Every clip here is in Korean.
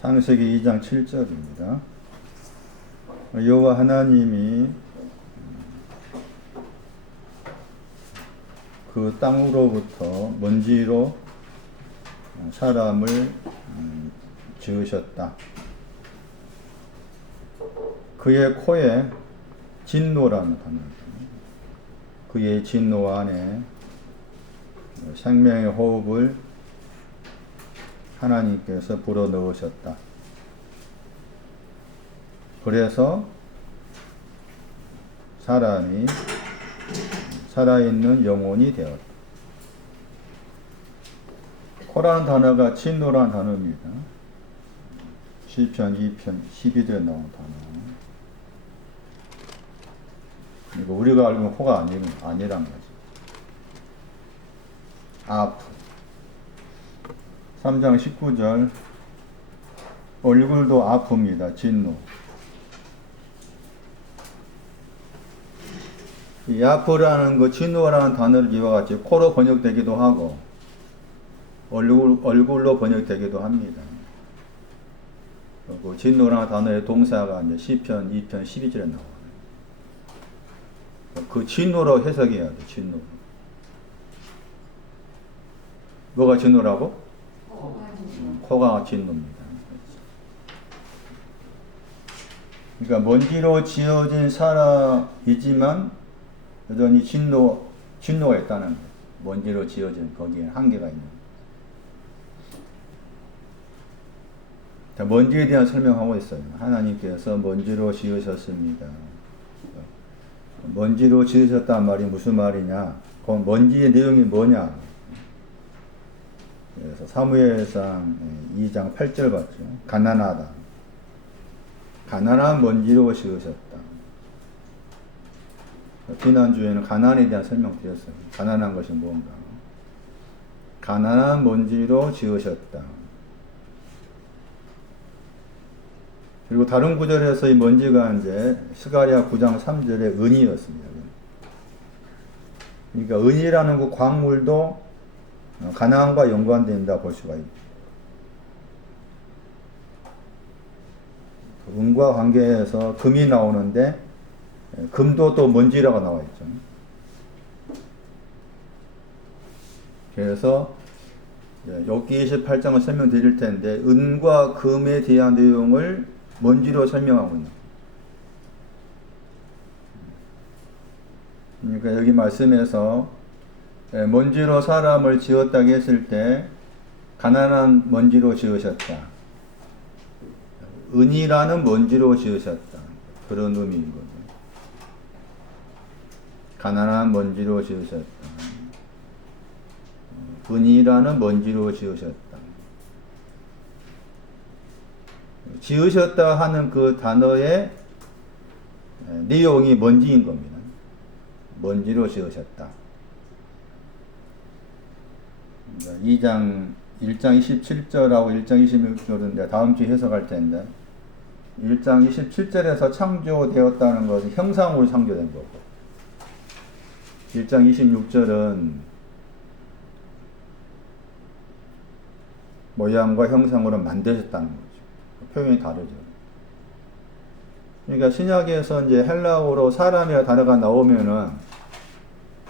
창세기 2장 7절입니다. 여호와 하나님이 그 땅으로부터 먼지로 사람을 지으셨다. 그의 코에 진노라는 단어입니다. 그의 진노 안에 생명의 호흡을 하나님께서 불어넣으셨다. 그래서 사람이 살아있는 영혼이 되었다. 코라는 단어가 진노라는 단어입니다. 시편 2편 12절에 나온 단어. 이거 우리가 알고 있는 코가 아니란 거지. 아프. 3장 19절 얼굴도 아픕니다. 진노. 이 아프라는 거 진노라는 단어를 이와 같이 코로 번역되기도 하고 얼굴로 번역되기도 합니다. 그리고 진노라는 단어의 동사가 이제 시편 2편 12절에 나와요. 그 진노로 해석해야 돼. 진노. 뭐가 진노라고? 코가 진노입니다. 그러니까 먼지로 지어진 사람이지만 여전히 진노가 있다는 거예요. 먼지로 지어진 거기에 한계가 있는 거예요. 먼지에 대한 설명하고 있어요. 하나님께서 먼지로 지으셨습니다. 먼지로 지으셨다는 말이 무슨 말이냐? 그 먼지의 내용이 뭐냐? 그래서 사무엘상 2장 8절 봤죠. 가난하다. 가난한 먼지로 지으셨다. 지난주에는 가난에 대한 설명드렸어요. 가난한 것이 뭔가. 가난한 먼지로 지으셨다. 그리고 다른 구절에서 이 먼지가 이제 스가랴 9장 3절의 은이었습니다. 그러니까 은이라는 그 광물도 가나안과 연관된다 볼 수가 있습니다. 은과 관계에서 금이 나오는데 금도 또 먼지라고 나와 있죠. 그래서 욥기 28장을 설명드릴 텐데 은과 금에 대한 내용을 먼지로 설명하고 있는 거예요. 그러니까 여기 말씀에서 먼지로 사람을 지었다고 했을 때 가난한 먼지로 지으셨다. 은이라는 먼지로 지으셨다. 그런 의미인 거죠. 가난한 먼지로 지으셨다. 은이라는 먼지로 지으셨다. 지으셨다 하는 그 단어의 내용이 먼지인 겁니다. 먼지로 지으셨다. 1장 27절하고 1장 26절인데 다음 주에 해석할 텐데 1장 27절에서 창조되었다는 것은 형상으로 창조된 거고 1장 26절은 모양과 형상으로 만드셨다는 거죠. 표현이 다르죠. 그러니까 신약에서 이제 헬라어로 사람이라는 단어가 나오면은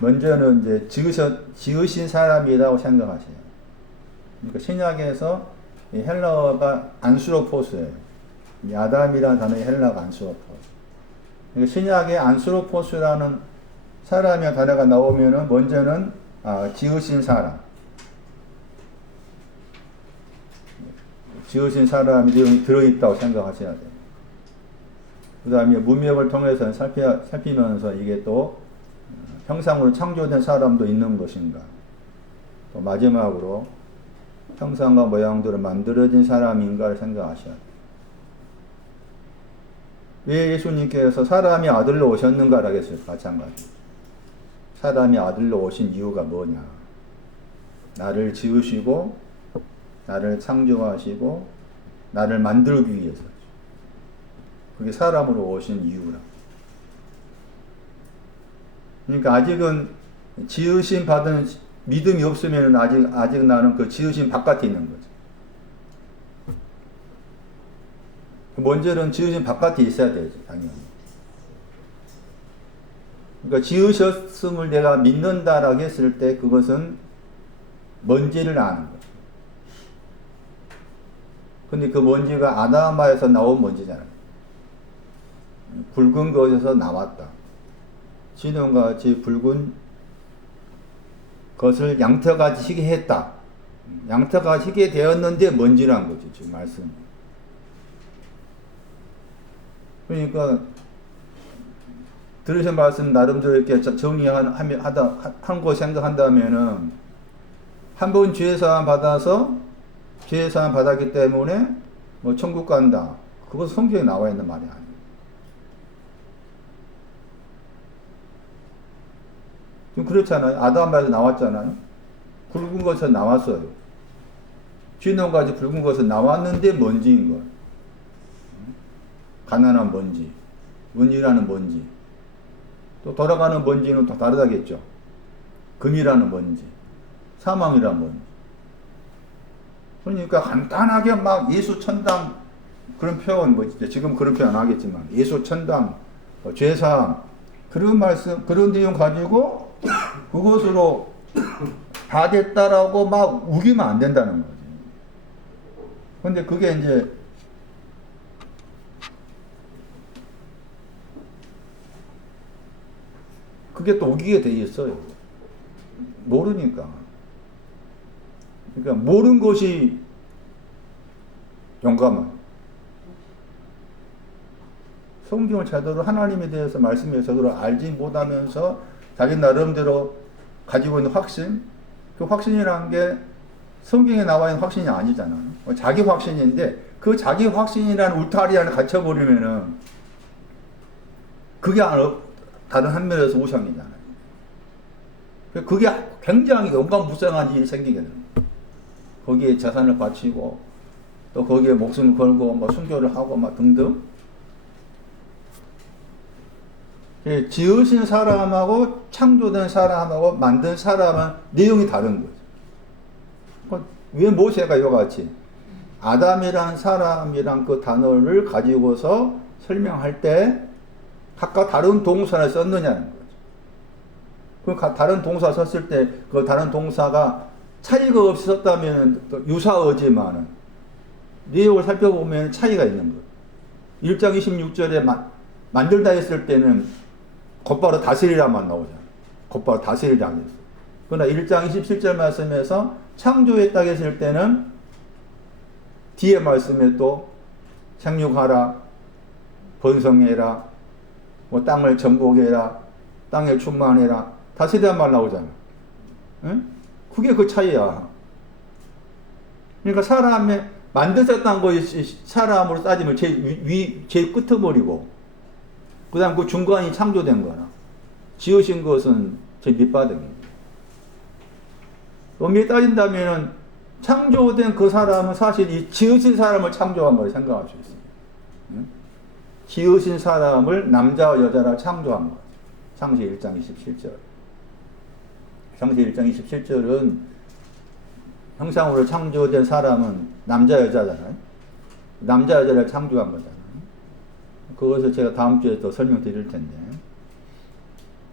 먼저는 이제 지으신 사람이라고 생각하세요. 그러니까 신약에서 이 헬라어가 안스로포스예요. 아담이라는 단어의 헬라어가 안스로포스. 그러니까 신약에 안스로포스라는 사람이라는 단어가 나오면은 먼저는 지으신 사람. 지으신 사람이 내용이 들어있다고 생각하셔야 돼요. 그 다음에 문맥을 통해서 살피면서 이게 또 형상으로 창조된 사람도 있는 것인가. 또 마지막으로 형상과 모양대로 만들어진 사람인가를 생각하셔야 돼요. 왜 예수님께서 사람이 아들로 오셨는가라고 했어요. 마찬가지. 사람이 아들로 오신 이유가 뭐냐. 나를 지으시고 나를 창조하시고 나를 만들기 위해서. 그게 사람으로 오신 이유라. 그러니까 아직은 지으심 받은 믿음이 없으면 아직 나는 그 지으심 바깥에 있는 거죠. 먼지는 지으신 바깥에 있어야 되지, 당연히. 그러니까 지으셨음을 내가 믿는다라고 했을 때 그것은 먼지를 아는 거죠. 근데 그 먼지가 아담아에서 나온 먼지잖아요. 붉은 것에서 나왔다. 진원과 같이 붉은 것을 양털같이 희게 했다. 양털같이 희게 되었는데 먼지란 거죠, 지금 말씀. 그러니까 들으신 말씀 나름대로 이렇게 정리한 거 생각한다면은 한 번 죄사함 받아서 죄사함 받았기 때문에 뭐 천국 간다. 그것은 성경에 나와 있는 말이 아니에요. 지금 그렇잖아요. 아담에서 나왔잖아요. 붉은 것에서 나왔어요. 쥐놈까지 붉은 것에서 나왔는데 먼지인 걸. 가난한 먼지, 은이라는 먼지. 또 돌아가는 먼지는 또 다르다겠죠. 금이라는 먼지, 사망이라는 먼지. 그러니까 간단하게 막 예수천당 그런 표현, 뭐 지금 그런 표현 안 하겠지만 예수천당, 죄사함 그런 말씀, 그런 내용 가지고 그것으로 다 됐다라고 막 우기면 안 된다는 거지. 근데 그게 이제 그게 또 우기게 돼 있어요. 모르니까. 그러니까 모르는 것이 용감한. 성경을 제대로 하나님에 대해서 말씀을 제대로 알지 못하면서 자기 나름대로 가지고 있는 확신, 그 확신이라는 게 성경에 나와 있는 확신이 아니잖아요. 자기 확신인데 그 자기 확신이라는 울타리 안에 갇혀버리면은 그게 다른 한 면에서 우상이잖아요. 그게 굉장히 용감무쌍한 일이 생기게 됩니다. 거기에 재산을 바치고 또 거기에 목숨을 걸고 뭐 순교를 하고 막 등등. 지으신 사람하고 창조된 사람하고 만든 사람은 내용이 다른 거죠. 왜 모세가 이와 같이 아담이란 사람이란 그 단어를 가지고서 설명할 때 각각 다른 동사를 썼느냐는 거죠. 그 다른 동사 썼을 때 그 다른 동사가 차이가 없이 썼다면 유사어지만은 내용을 살펴보면 차이가 있는 거예요. 1장 26절에 만들다 했을 때는 곧바로 다스리라만 나오잖아요. 곧바로 다스리라 했어요. 그러나 1장 27절 말씀에서 창조했다 했을 때는 뒤에 말씀에 또 생육하라, 번성해라, 뭐 땅을 정복해라, 땅에 충만해라, 다스리란 말 나오잖아. 응? 그게 그 차이야. 그러니까 사람의 만드셨다는 것이 사람으로 따지면 제일 끄트머리고, 그 다음 그 중간이 창조된 거나, 지으신 것은 제일 밑바닥입니다. 엄밀히 따진다면 창조된 그 사람은 사실 이 지으신 사람을 창조한 걸 생각할 수 있습니다. 응? 지으신 사람을 남자와 여자라 창조한 것. 창세기 1장 27절. 창세기 1장 27절은 형상으로 창조된 사람은 남자 여자잖아요. 남자 여자를 창조한 거잖아요. 그것을 제가 다음 주에 또 설명드릴 텐데.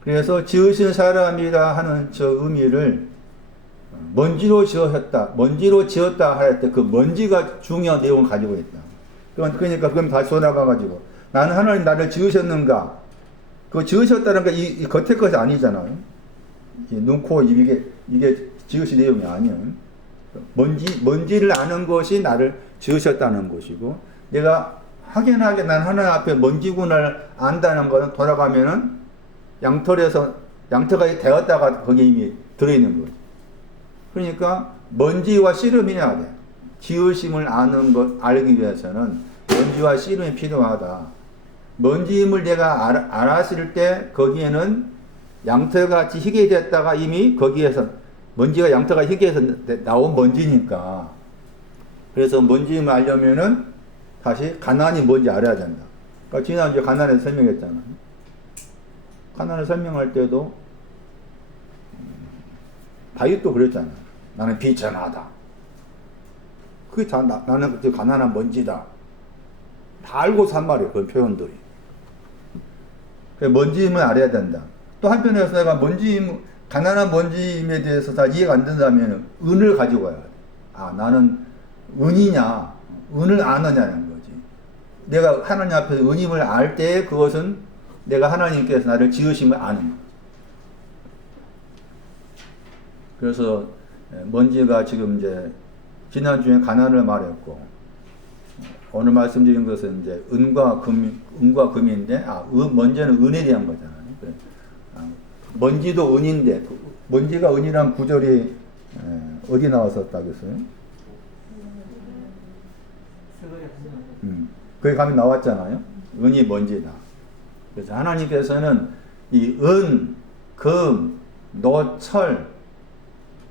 그래서 지으신 사람이라 하는 저 의미를 먼지로 지으셨다. 먼지로 지었다 할 때 그 먼지가 중요한 내용을 가지고 있다. 그러니까 그럼 다시 돌아가가지고 나는 하나님 나를 지으셨는가? 그 지으셨다는 게 이 겉에 것이 아니잖아요. 눈, 코, 입 이게 지으신 내용이 아니에요. 먼지를 아는 것이 나를 지으셨다는 것이고, 내가 확연하게 난 하나님 앞에 먼지구나를 안다는 것은 돌아가면은 양털이 되었다가 거기에 이미 들어있는 거죠. 그러니까 먼지와 씨름해야 돼. 지으심을 아는 것, 알기 위해서는 먼지와 씨름이 필요하다. 먼지임을 내가 알았을 때 거기에는 양털같이 희게 됐다가 이미 거기에서 먼지가 양털과 희게에서 나온 먼지니까. 그래서 먼지임을 알려면은 다시 가난이 뭔지 알아야 된다. 그러니까 지난주에 가난에서 설명했잖아요. 가난을 설명할 때도 다윗도 그랬잖아요. 나는 비천하다. 그게 나는 그때 가난한 먼지다. 다 알고 산 말이에요. 그런 표현들이. 먼지임을 알아야 된다. 또 한편에서 내가 먼지임, 가난한 먼지임에 대해서 다 이해가 안 된다면 은을 가지고 와야 돼. 아, 나는 은이냐, 은을 아느냐는 거지. 내가 하나님 앞에서 은임을 알 때 그것은 내가 하나님께서 나를 지으심을 아는 거지. 그래서 먼지가 지금 이제 지난주에 가난을 말했고, 오늘 말씀드린 것은 이제 은과 금인데, 먼지는 은에 대한 거잖아요. 먼지도 은인데, 먼지가 은이란 구절이 어디 나왔었다겠어요? 거기 가면 나왔잖아요. 은이 먼지다. 그래서 하나님께서는 이 은, 금, 노, 철,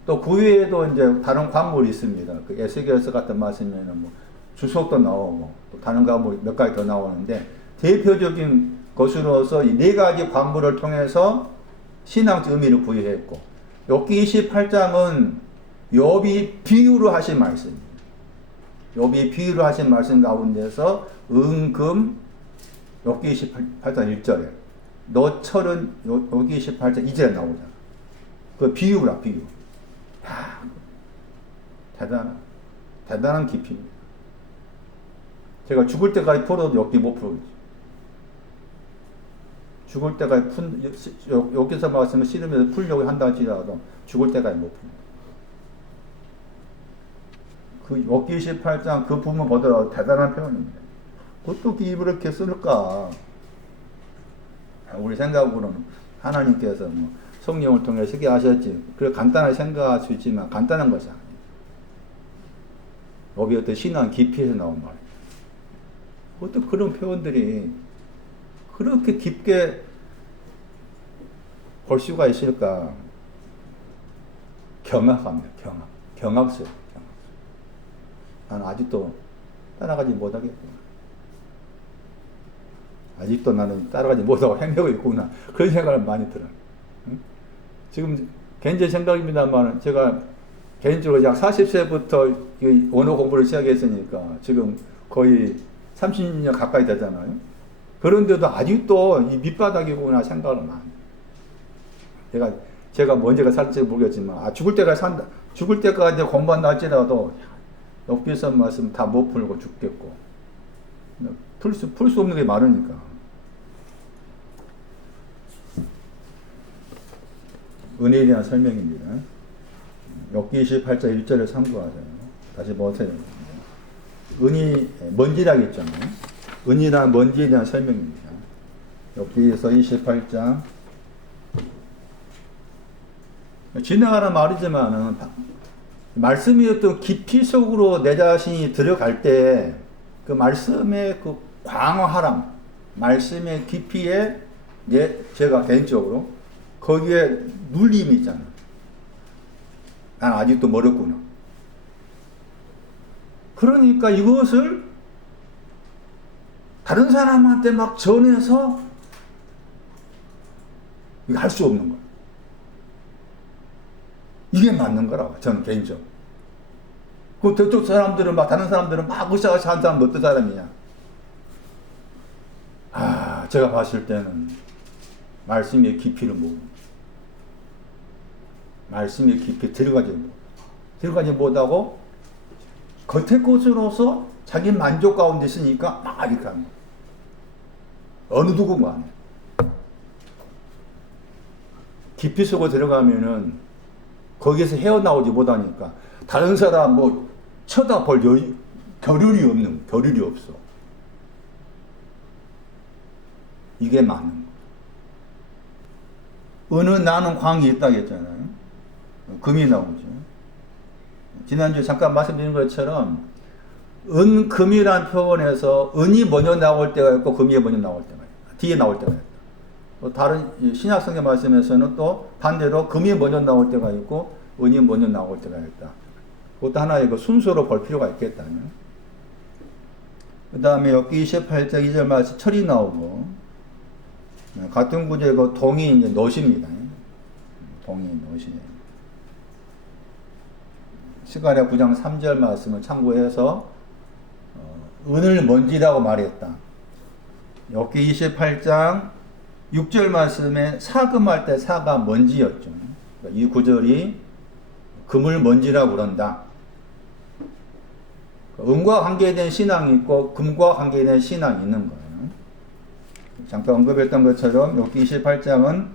또 그 외에도 이제 다른 광물이 있습니다. 그 에스겔서 같은 말씀에는 뭐 주석도 나오고 또 다른 광물이 몇 가지 더 나오는데, 대표적인 것으로서 이 네 가지 광물을 통해서 신앙적 의미를 부여했고, 욥기 28장은 욥이 비유로 하신 말씀입니다. 욥이 비유로 하신 말씀 가운데서 은금 욥기 28장 1절에, 노철은 욥기 28장 2절에 나오잖아. 그 비유라, 비유. 야, 대단한 깊이입니다. 제가 죽을 때까지 풀어도 욥기 못 풀어요. 죽을 때까지 욥기서 말씀을 씨름해서 풀려고 한다 할지라도 죽을 때까지 못 풀어요. 그 욥기 28장 그 부분 보더라도 대단한 표현입니다. 어떻게 입을 이렇게 쓸까? 우리 생각으로는 하나님께서 뭐 성령을 통해 쓰게 하셨지. 그래 간단하게 생각할 수 있지만 간단한 것이 아니에요. 욥이 어떤 신앙 깊이에서 나온 말이에요. 어떻게 그런 표현들이 그렇게 깊게 볼 수가 있을까? 경악합니다. 경악스러워. 나는 아직도 따라가지 못하겠구나. 아직도 나는 따라가지 못하고 헤매고 있구나. 그런 생각을 많이 들어요. 지금 개인적인 생각입니다만, 제가 개인적으로 약 40세부터 언어 공부를 시작했으니까 지금 거의 30년 가까이 되잖아요. 그런데도 아직도 이 밑바닥이구나 생각을 많이 해요. 제가 언제가 살지 모르겠지만, 죽을 때까지 공부한다 할지라도 욥기서 말씀 다 못 풀고 죽겠고, 풀 수 없는 게 많으니까. 은혜에 대한 설명입니다. 욥기 28장 1절을 참고하세요. 다시 보세요. 은이 먼지라겠잖아요. 은이란 먼지에 대한 설명입니다. 욥기에서 28장 지나가는 말이지만은 말씀이 어떤 깊이 속으로 내 자신이 들어갈 때 그 말씀의 그 광활함, 말씀의 깊이에 제가 개인적으로 거기에 눌림이 있잖아요. 난 아직도 멀었구나. 그러니까 이것을 다른 사람한테 막 전해서 할 수 없는 거예요. 이게 맞는 거라고, 저는 개인적으로. 그 저쪽 사람들은 다른 사람들은 으쌰으쌰 하는 사람은 어떤 사람이냐? 제가 봤을 때는 말씀의 깊이를 모르고, 말씀의 깊이 들어가지 못하고, 겉의 것으로서 자기 만족 가운데 있으니까 이렇게 하는 거예요. 어느 누구가 안 해요. 깊이 속으로 들어가면은 거기에서 헤어나오지 못하니까 다른 사람 쳐다볼 겨를이 없어. 이게 맞는 거예요. 은은 나는 광이 있다고 했잖아요. 금이 나오죠. 지난주에 잠깐 말씀드린 것처럼 은, 금이라는 표현에서 은이 먼저 나올 때가 있고 금이 먼저 나올 때가 있다. 뒤에 나올 때가 있다. 또 다른 신약성경 말씀에서는 또 반대로 금이 먼저 나올 때가 있고 은이 먼저 나올 때가 있다. 그것도 하나의 그 순서로 볼 필요가 있겠다. 그 다음에 여기 28장 2절 말씀 철이 나오고, 같은 구절의 그 동이 이제 노시입니다. 동이 노시. 스가랴 9장 3절 말씀을 참고해서 은을 먼지라고 말했다. 욥기 28장 6절 말씀에 사금할 때 사가 먼지였죠. 이 구절이 금을 먼지라고 그런다. 은과 관계된 신앙이 있고 금과 관계된 신앙이 있는 거예요. 잠깐 언급했던 것처럼 욥기 28장은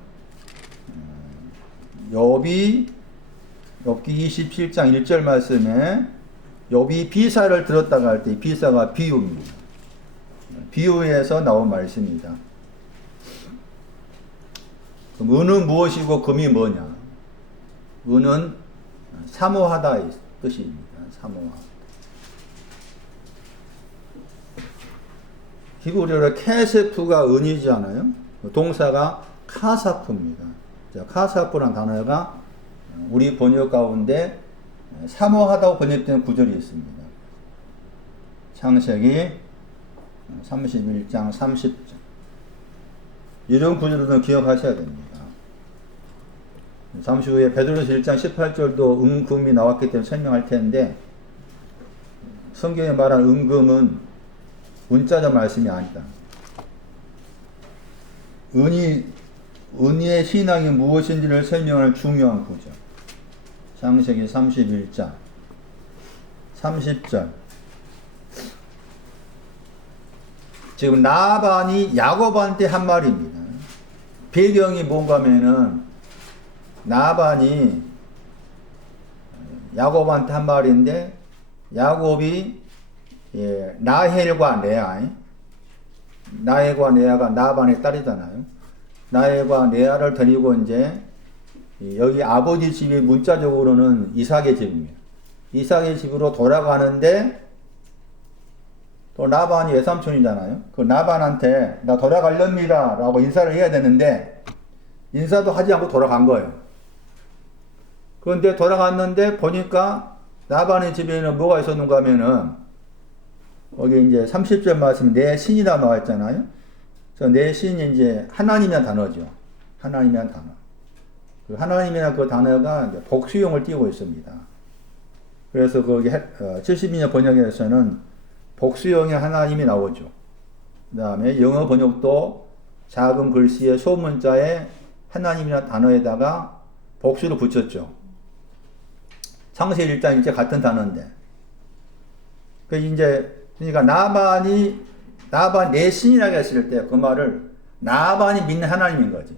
욥이 27장 1절 말씀에 욥이 비사를 들었다가 할 때 비사가 비유입니다. 비유에서 나온 말씀입니다. 그럼 은은 무엇이고 금이 뭐냐? 은은 사모하다의 뜻입니다. 사모하다. 히브리어로 케세프가 은이잖아요. 동사가 카사프입니다. 카사프라는 단어가 우리 번역 가운데 사모하다고 번역된 구절이 있습니다. 창세기 31장 30절. 이런 구절은 기억하셔야 됩니다. 잠시 후에 베드로서 1장 18절도 은금이 나왔기 때문에 설명할 텐데, 성경에 말한 은금은 문자적 말씀이 아니다. 은의 신앙이 무엇인지를 설명하는 중요한 구절. 창세기 31장 30절. 지금 라반이 야곱한테 한 말입니다. 배경이 뭔가 하면은 라반이 야곱한테 한 말인데, 야곱이 라헬과 레아가 라반의 딸이잖아요. 라헬과 레아를 데리고 이제 여기 아버지 집이 문자적으로는 이삭의 집입니다. 이삭의 집으로 돌아가는데, 또 라반이 외삼촌이잖아요. 그 라반한테 나 돌아가렵니다 라고 인사를 해야 되는데 인사도 하지 않고 돌아간 거예요. 그런데 돌아갔는데 보니까 라반의 집에는 뭐가 있었는가 하면은, 거기 이제 30절 말씀 내 신이라 나와 있잖아요. 내 신이 이제 하나님이라는 단어죠. 하나님이라는 단어. 그 하나님이라는 그 단어가 이제 복수형을 띄고 있습니다. 그래서 거기 72년 번역에서는 복수형의 하나님이 나오죠. 그 다음에 영어 번역도 작은 글씨의 소문자에 하나님이라는 단어에다가 복수를 붙였죠. 창세기 1장 1절 같은 단어인데. 그러니까 나반이 내 신이라고 했을 때 그 말을 나반이 믿는 하나님인 거지.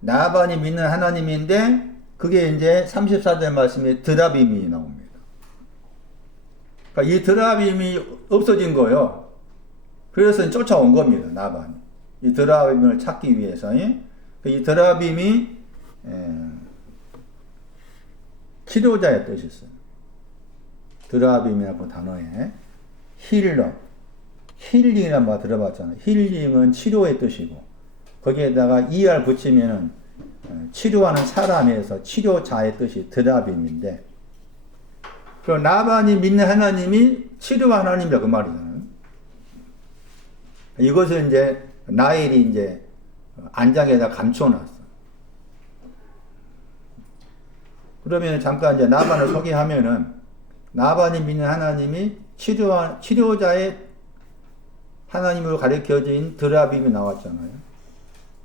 나반이 믿는 하나님인데, 그게 이제 34절 말씀에 드라빔이 나옵니다. 그러니까 이 드라빔이 없어진 거예요. 그래서 쫓아온 겁니다, 나반이. 이 드라빔을 찾기 위해서. 이 드라빔이 치료자의 뜻이 있어요. 드라빔이라고 단어에 힐러, 힐링이란 말 들어봤잖아요. 힐링은 치료의 뜻이고, 거기에다가 ER 붙이면은 치료하는 사람에서 치료자의 뜻이 드라빔인데, 그 나반이 믿는 하나님이 치료 하나님이라 그 말이잖아요. 이것을 이제 나엘이 이제 안장에다 감춰놨어. 그러면 잠깐 이제 나반을 소개하면은, 나반이 믿는 하나님이 치료자의 하나님으로 가르쳐진 드라빔이 나왔잖아요.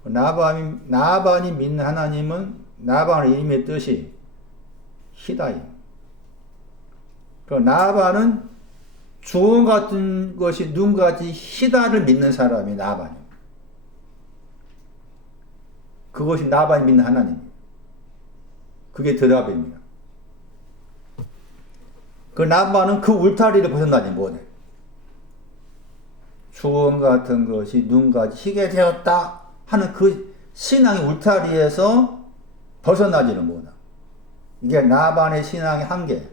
나반이 믿는 하나님은 나반의 이름의 뜻이 히다임. 그 나반은 주원 같은 것이 눈같이 히다를 믿는 사람이 나반이에요. 그것이 나반이 믿는 하나님이에요. 그게 드라빔입니다. 그 나반은 그 울타리를 벗어나지 못해. 주원 같은 것이 눈같이 희게 되었다 하는 그 신앙의 울타리에서 벗어나지는 못해. 이게 나반의 신앙의 한계.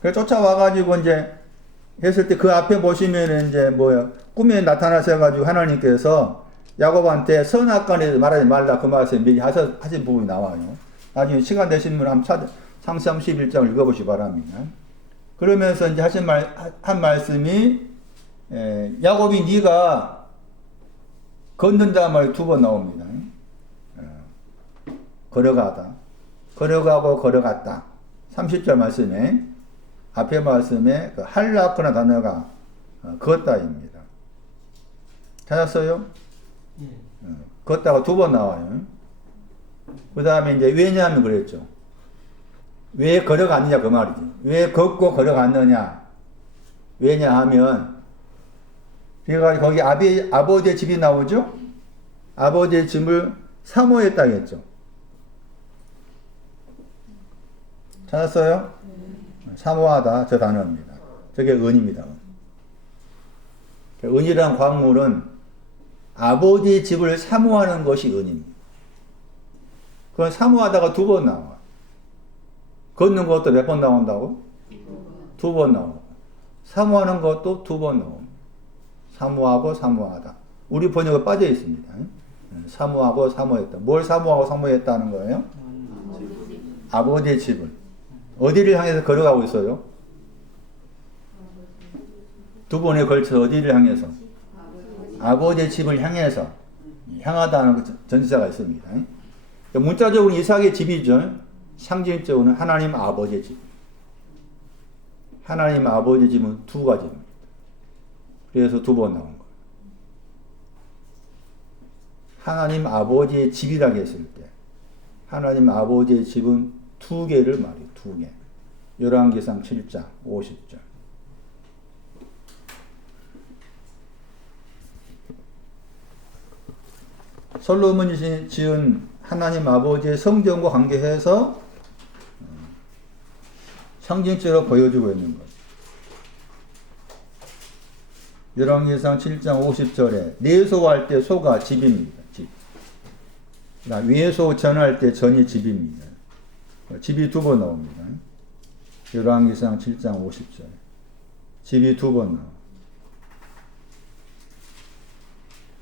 그래서 쫓아와가지고 이제 했을 때 그 앞에 보시면은 이제 꿈에 나타나셔가지고 하나님께서 야곱한테 선악간에 말하지 말라 그 말씀 미리 하신 부분이 나와요. 나중에 시간 되신 분 한번 창세 31장을 읽어보시기 바랍니다. 그러면서 이제 한 말씀이 야곱이 네가 걷는다 말이 두 번 나옵니다. 걸어가고 걸어갔다. 30절 말씀에 앞에 말씀에 그 할라크나 단어가 걷다입니다. 찾았어요? 걷다가 두 번 나와요. 그 다음에 이제 왜냐하면 그랬죠. 왜 걸어갔느냐 그 말이지. 왜 걷고 걸어갔느냐. 왜냐하면 그러니까 거기 아버지의 집이 나오죠. 아버지의 집을 사모했다겠죠. 찾았어요? 사모하다 저 단어입니다. 저게 은입니다. 은이란 광물은 아버지의 집을 사모하는 것이 은입니다. 그건 사모하다가 두 번 나와. 걷는 것도 몇 번 나온다고? 두 번 나오고. 사모하는 것도 두 번 나옵니다. 사모하고 사모하다. 우리 번역에 빠져 있습니다. 사모하고 사모했다. 뭘 사모하고 사모했다는 거예요? 아버지의 집을. 어디를 향해서 걸어가고 있어요? 두 번에 걸쳐 어디를 향해서? 아버지의 집을 향해서 향하다는 전치사가 있습니다. 문자적으로 이삭의 집이죠. 상징적으로는 하나님 아버지의 집. 하나님 아버지의 집은 두 가지입니다. 그래서 두 번 나온 거예요. 하나님 아버지의 집이라고 했을 때 하나님 아버지의 집은 두 개를 말해요. 두 개. 열왕기상 7장 50절. 솔로몬이 지은 하나님 아버지의 성전과 관계해서 상징적으로 보여주고 있는 것. 열왕기상 7장 50절에 내소할 때 소가 집입니다. 집. 외소 전할 때 전이 집입니다. 집이 두 번 나옵니다. 열왕기상 7장 50절에 집이 두 번 나옵니다.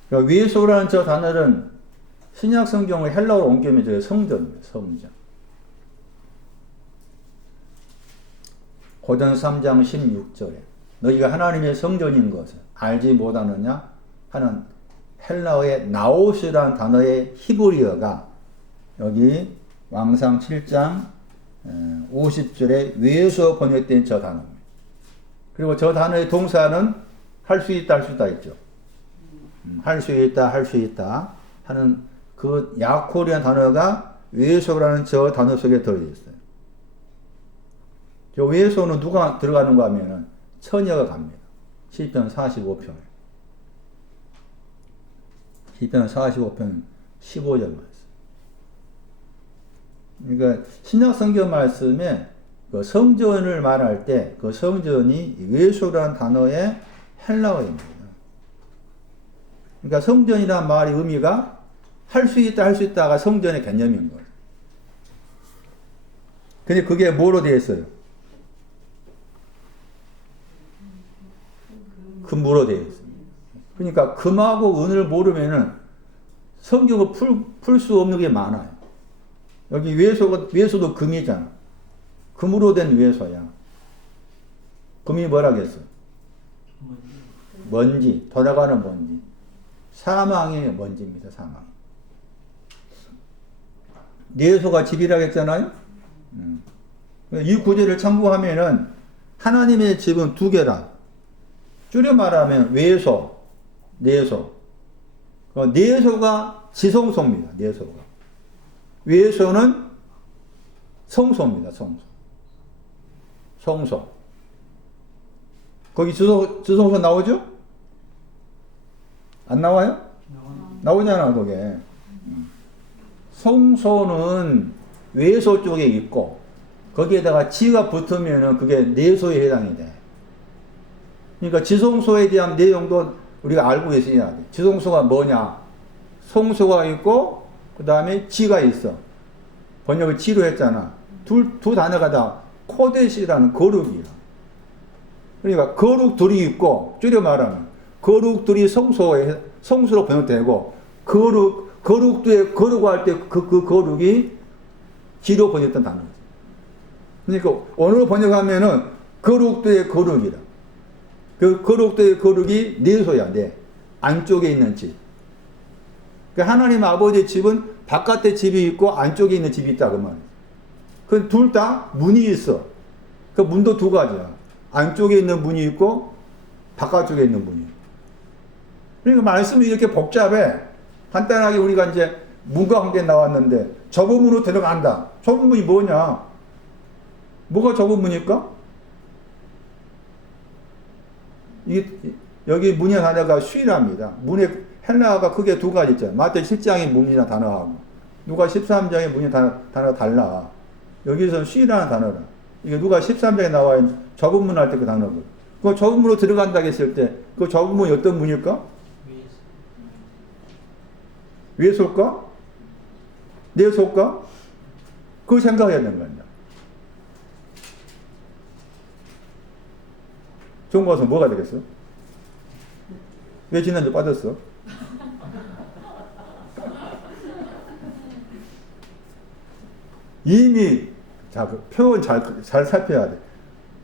그러니까 외소라는 저 단어는 신약 성경을 헬라어로 옮기면 저 성전입니다. 성전. 고전 3장 16절에 너희가 하나님의 성전인 것을 알지 못하느냐 하는 헬라어의 나오스라는 단어의 히브리어가 여기 왕상 7장 50절에 외에서 번역된 저 단어입니다. 그리고 저 단어의 동사는 할 수 있다, 할 수 있다 있죠. 할 수 있다, 할 수 있다 하는 그 야콜이라는 단어가 외소라는 저 단어 속에 들어있어요. 저 외소는 누가 들어가는가 하면은 처녀가 갑니다. 시편 45편. 시편 45편 15절 말씀. 그러니까 신약 성경 말씀에 그 성전을 말할 때 그 성전이 외소라는 단어의 헬라어입니다. 그러니까 성전이라는 말의 의미가 할 수 있다, 할 수 있다가 성전의 개념인 거예요. 근데 그게 뭐로 되어 있어요? 금으로 되어 있습니다. 그러니까 금하고 은을 모르면은 성경을 풀 수 없는 게 많아요. 여기 외소도 금이잖아. 금으로 된 외소야. 금이 뭐라 그랬어요? 먼지, 돌아가는 먼지. 사망의 먼지입니다. 사망. 내소가 집이라고 했잖아요. 이 구절을 참고하면은 하나님의 집은 두 개라. 줄여 말하면 외소, 내소. 내소가 지성소입니다. 내소가. 외소는 성소입니다. 성소. 성소. 거기 지성소 나오죠? 안 나와요? 나오잖아, 그게. 성소는 외소 쪽에 있고, 거기에다가 지가 붙으면은 그게 내소에 해당이 돼. 그러니까 지성소에 대한 내용도 우리가 알고 있어야 돼. 지성소가 뭐냐? 성소가 있고, 그 다음에 지가 있어. 번역을 지로 했잖아. 두 단어가 다 코데시라는 거룩이야. 그러니까 거룩 둘이 있고, 줄여 말하면 거룩 둘이 성소로 번역되고, 거룩도에 거룩할 때 그 거룩이 지로 번역된 단어지. 그러니까 언어로 번역하면은 거룩도의 거룩이라. 그 거룩도의 거룩이 내소야, 내. 안쪽에 있는 집. 그러니까 하나님 아버지의 집은 바깥에 집이 있고 안쪽에 있는 집이 있다, 그 말이야. 그 둘 다 문이 있어. 그 문도 두 가지야. 안쪽에 있는 문이 있고 바깥쪽에 있는 문이. 그러니까 말씀이 이렇게 복잡해. 간단하게 우리가 이제 문과 관계 나왔는데 좁은 문으로 들어간다. 좁은 문이 뭐냐? 뭐가 좁은 문일까? 여기 문의 단어가 쉬랍니다. 문의 헬라어가 크게 두 가지 있잖아요. 마태 7장의 문이나 단어하고 누가 13장의 문의 단어가 달라. 여기서는 쉬라는 단어라. 이게 누가 13장에 나와 있는 좁은 문 할 때 그 단어고. 그 좁은 문으로 들어간다 했을 때 그 좁은 문이 어떤 문일까? 위에서 올까? 내에서 올까? 그거 생각해야 되는 겁니다. 좋은 것은 뭐가 되겠어? 왜 지난주 빠졌어? 이미 자, 그 표현 잘 살펴야 돼.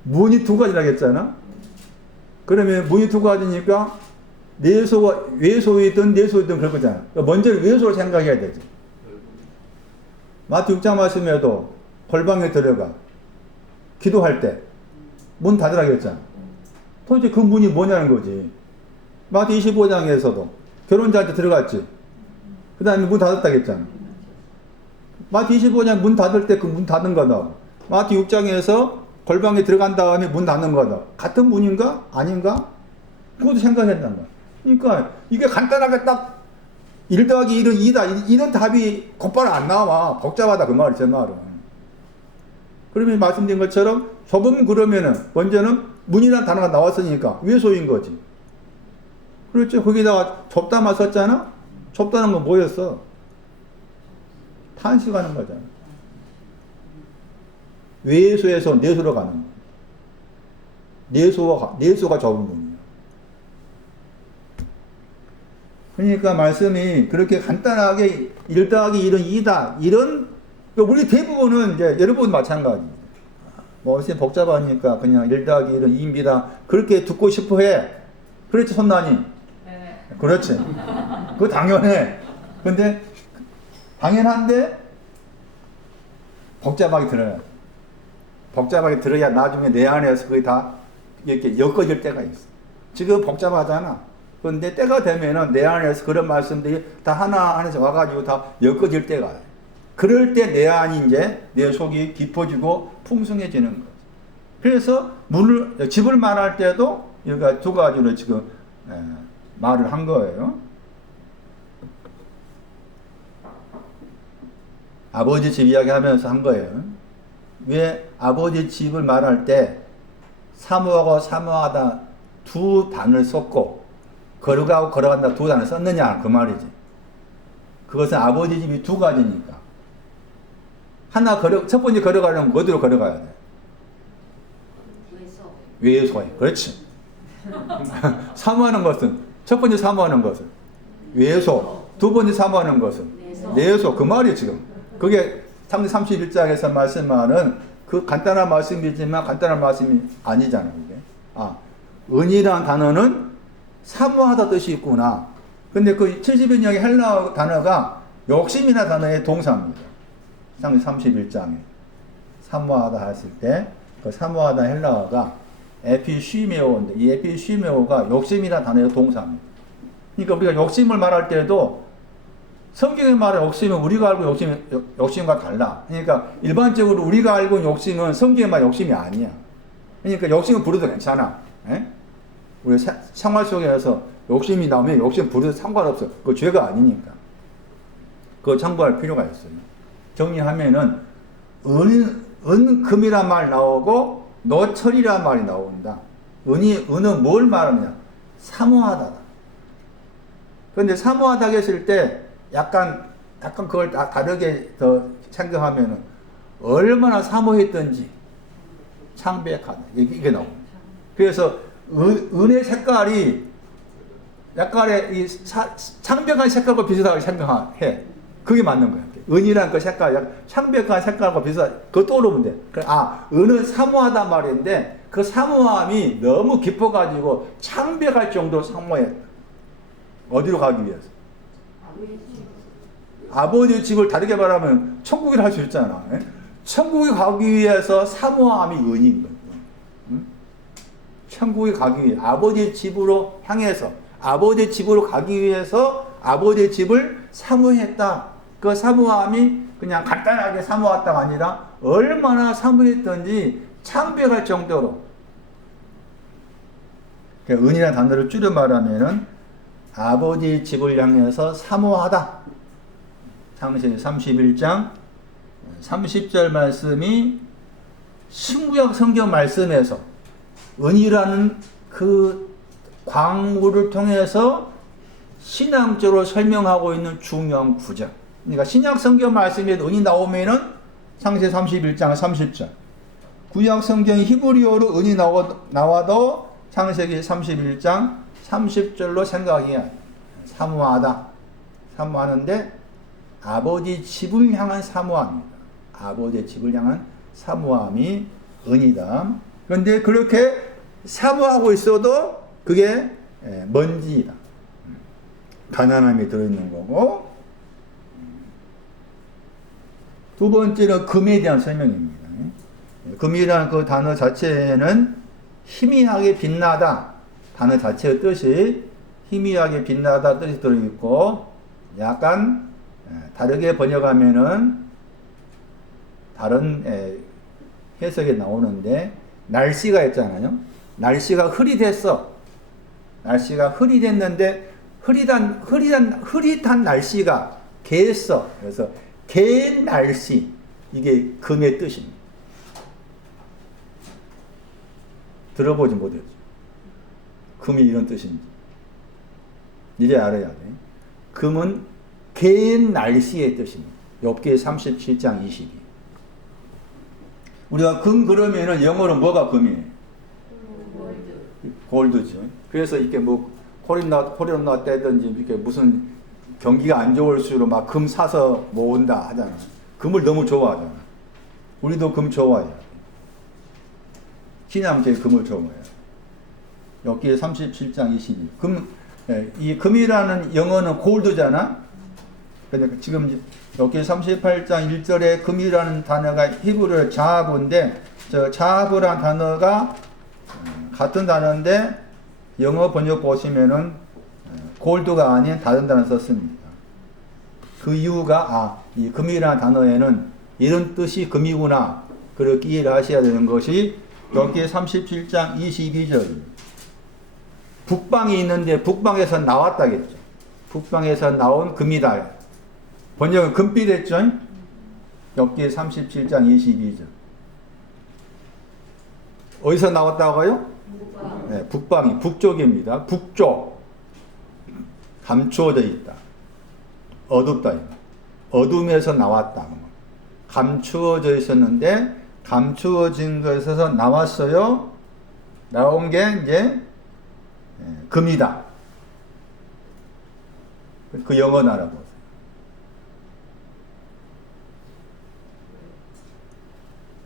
문이 두 가지라고 했잖아? 그러면 문이 두 가지니까 내소와 외소이든 내소이든 그럴 거잖아. 먼저 외소를 생각해야 되지. 마태 6장 말씀에도 골방에 들어가 기도할 때 문 닫으라고 했잖아. 도대체 그 문이 뭐냐는 거지. 마태 25장에서도 결혼자한테 들어갔지. 그 다음에 문 닫았다고 했잖아. 마태 25장 문 닫을 때 그 문 닫은 거다. 마태 6장에서 골방에 들어간 다음에 문 닫는 거다. 같은 문인가? 아닌가? 그것도 생각했단 말이야. 그러니까 이게 간단하게 딱 1 더하기 1은 2다. 이런 답이 곧바로 안 나와. 복잡하다 그 말이지, 제 말은. 그러면 말씀드린 것처럼 좁은 그러면은 먼저는 문이라는 단어가 나왔으니까 외소인 거지. 그렇죠. 거기다가 좁다만 썼잖아? 좁다는 건 뭐였어? 탄식하는 거잖아. 외소에서 내소로 가는 거. 내소가 좁은 문이야. 그러니까 말씀이 그렇게 간단하게 1 더하기 1은 2다. 이런, 우리 대부분은 이제 여러분 마찬가지. 뭐, 복잡하니까 그냥 1 더하기 1은 2입니다. 그렇게 듣고 싶어 해. 그렇지, 손나니? 네. 그렇지. 그거 당연해. 근데, 당연한데, 복잡하게 들어야. 복잡하게 들어야 나중에 내 안에서 그게 다 이렇게 엮어질 때가 있어. 지금 복잡하잖아. 그런데 때가 되면은 내 안에서 그런 말씀들이 다 하나하나씩 와가지고 다 엮어질 때가. 그럴 때 내 안이 이제 내 속이 깊어지고 풍성해지는 거지. 그래서 집을 말할 때도 여기가 두 가지로 지금 말을 한 거예요. 아버지 집 이야기 하면서 한 거예요. 왜 아버지 집을 말할 때 사모하고 사모하다 두 단을 썼고 걸어가고 걸어간다 두 단을 썼느냐 그 말이지. 그것은 아버지 집이 두 가지니까. 첫 번째 걸어가려면 어디로 걸어가야 돼? 외소에. 그렇지. 사모하는 것은 첫 번째 사모하는 것은 외소. 두 번째 사모하는 것은 내소. 그 말이 지금. 그게 31장에서 말씀하는 그 간단한 말씀이지만 간단한 말씀이 아니잖아, 그게. 은이라는 단어는 사모하다 뜻이 있구나. 근데 그 70인역의 헬라어 단어가 욕심이라는 단어의 동사입니다. 31장에. 사모하다 했을 때, 그 사모하다 헬라어가 에피쉬메오인데, 이 에피쉬메오가 욕심이라는 단어의 동사입니다. 그러니까 우리가 욕심을 말할 때도 성경에 말하는 욕심은 우리가 알고 욕심과 달라. 그러니까 일반적으로 우리가 알고 있는 욕심은 성경에 말하는 욕심이 아니야. 그러니까 욕심은 부르도 괜찮아. 에? 우리 생활 속에서 욕심이 나오면 욕심 부르도 상관없어. 그거 죄가 아니니까. 그거 참고할 필요가 있어요. 정리하면은 은금이란 말 나오고 노철이란 말이 나온다. 은은 뭘 말하느냐? 사모하다. 그런데 사모하다 했을 때 약간 그걸 다르게 더 생각하면은 얼마나 사모했던지 창백하다. 이게 나옵니다. 그래서 은의 색깔이 약간의 이 창백한 색깔과 비슷하게 생각해. 그게 맞는 거야. 은이란 그 색깔, 창백한 색깔과 비슷하게, 그거 떠오르면 돼. 은은 사모하다 말인데, 그 사모함이 너무 깊어가지고 창백할 정도로 사모했다. 어디로 가기 위해서? 아버지 집을 다르게 말하면 천국이라 할 수 있잖아. 천국에 가기 위해서 사모함이 은인 거야. 천국에 가기 위해 아버지 집으로 향해서 아버지 집으로 가기 위해서 아버지 집을 사모했다. 그 사모함이 그냥 간단하게 사모했다가 아니라 얼마나 사모했던지 창백할 정도로. 은이라는 단어를 줄여 말하면은 아버지 집을 향해서 사모하다. 창세기 31장 30절 말씀이 신구약 성경 말씀에서 은이라는 그 광물을 통해서 신앙적으로 설명하고 있는 중요한 구절. 그러니까 신약 성경 말씀에 은이 나오면은 창세기 31장 30절. 구약 성경 히브리어로 은이 나와도 창세기 31장 30절로 생각해야 돼. 사모하다. 사모하는데 아버지 집을 향한 사모함입니다. 아버지 집을 향한 사모함이 은이다. 그런데 그렇게 사모하고 있어도 그게 먼지이다. 가난함이 들어있는 거고. 두 번째는 금에 대한 설명입니다. 금이라는 그 단어 자체에는 희미하게 빛나다. 단어 자체의 뜻이 희미하게 빛나다 뜻이 들어있고, 약간 다르게 번역하면은 다른 해석이 나오는데, 날씨가 있잖아요. 날씨가 흐릿했어. 날씨가 흐릿했는데 흐릿한 날씨가 개했어. 그래서 개인 날씨, 이게 금의 뜻입니다. 들어보지 못했죠. 금이 이런 뜻인지. 이제 알아야 돼. 금은 개인 날씨의 뜻입니다. 욥기 37장 22. 우리가 금 그러면은 영어로 뭐가 금이에요? 골드죠. 그래서 이렇게 뭐 코로나 때든지 이렇게 무슨 경기가 안 좋을수록 막 금 사서 모은다 하잖아. 금을 너무 좋아하잖아. 우리도 금 좋아해요. 신앙계 금을 좋아해요. 여기에 37장 22. 이 금이라는 영어는 골드잖아. 근데 지금 여기 38장 1절에 금이라는 단어가 히브리어 자하브인데, 저 자하브라는 단어가 같은 단어인데 영어 번역 보시면은 골드가 아닌 다른 단어 썼습니다. 그 이유가 이 금이라는 단어에는 이런 뜻이 금이구나, 그렇게 이해를 하셔야 되는 것이 여기 37장 22절. 북방이 있는데 북방에서 나왔다겠죠. 북방에서 나온 금이다. 번역은 금빛 했죠. 여기 37장 22절. 어디서 나왔다고요? 네, 북방이 북쪽입니다. 북쪽. 감추어져 있다. 어둡다. 어둠에서 나왔다. 감추어져 있었는데 감추어진 것에서 나왔어요. 나온 게 이제 금이다. 그 영어 알아보세요.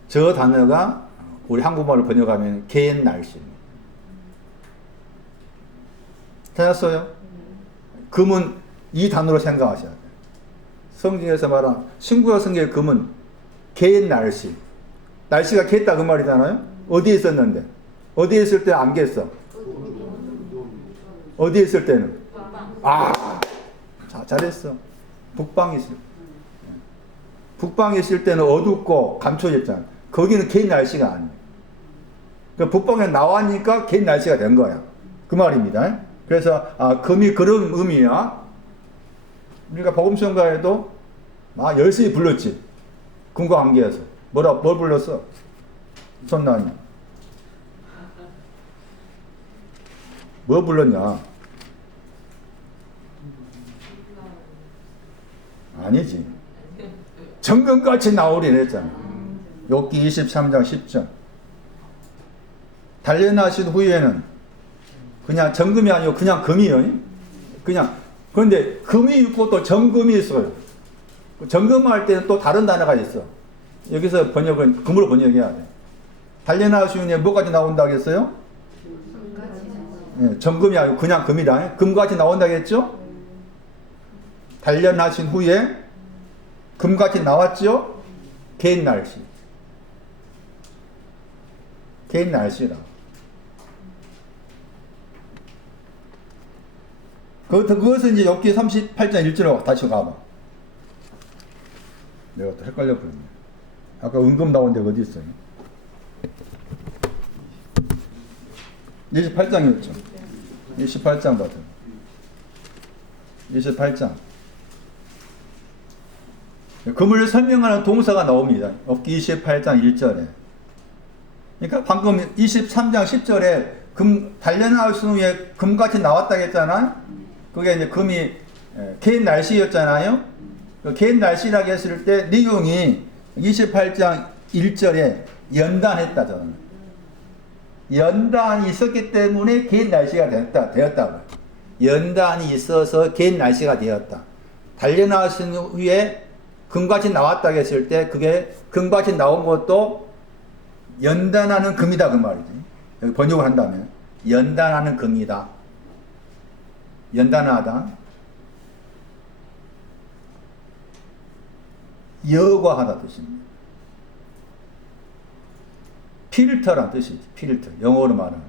저 단어가 우리 한국말로 번역하면 개인 날씨입니다. 찾았어요? 금은 이 단어로 생각하셔야 돼요. 성경에서 말한 신구약 성경의 금은 개인 날씨. 날씨가 겠다 그 말이잖아요. 어디에 있었는데? 어디에 있을 때 안 겠어? 어디에 있을 때는? 잘했어. 북방에 있을 때. 북방에 있을 때는 어둡고 감춰졌잖아. 거기는 개인 날씨가 아니에요. 그러니까 북방에 나왔으니까 개인 날씨가 된 거야. 그 말입니다. 그래서 금이 그런 의미야. 우리가 복음성가에도 열심히 불렀지. 금과 관계에서. 뭘 불렀어? 손나니. 뭐 불렀냐? 아니지. 정금같이 나오리 했잖아. 욥기 23장 10절. 단련하신 후에는 그냥 정금이 아니고 그냥 금이요. 그냥. 그런데 금이 있고 또 정금이 있어요. 정금할 때는 또 다른 단어가 있어. 여기서 번역은 금으로 번역해야 돼. 단련하신 후에 뭐까지 나온다고 했어요? 네, 정금이 아니고 그냥 금이다. 금같이 나온다고 했죠? 단련하신 후에 금같이 나왔죠? 개인 날씨. 개인 날씨라. 그것은 이제 욥기 38장 1절로 다시 가봐. 내가 또 헷갈려 버렸네. 아까 은금 나온 데가 어디 있어요? 28장이었죠. 28장 봐도. 28장. 금을 설명하는 동사가 나옵니다. 욥기 28장 1절에. 그러니까 방금 23장 10절에 단련할 수 위에 금같이 나왔다 했잖아요. 그게 이제 금이 개인 날씨였잖아요. 그 개인 날씨라고 했을 때 내용이 28장 1절에 연단했다 저는. 연단이 있었기 때문에 개인 날씨가 되었다고. 연단이 있어서 개인 날씨가 되었다. 단련하신 후에 금같이 나왔다 했을 때 그게 금같이 나온 것도 연단하는 금이다 그 말이지. 여기 번역을 한다면 연단하는 금이다. 연단하다. 여과하다 뜻입니다. 필터란 뜻이지. 필터. 영어로 말하면.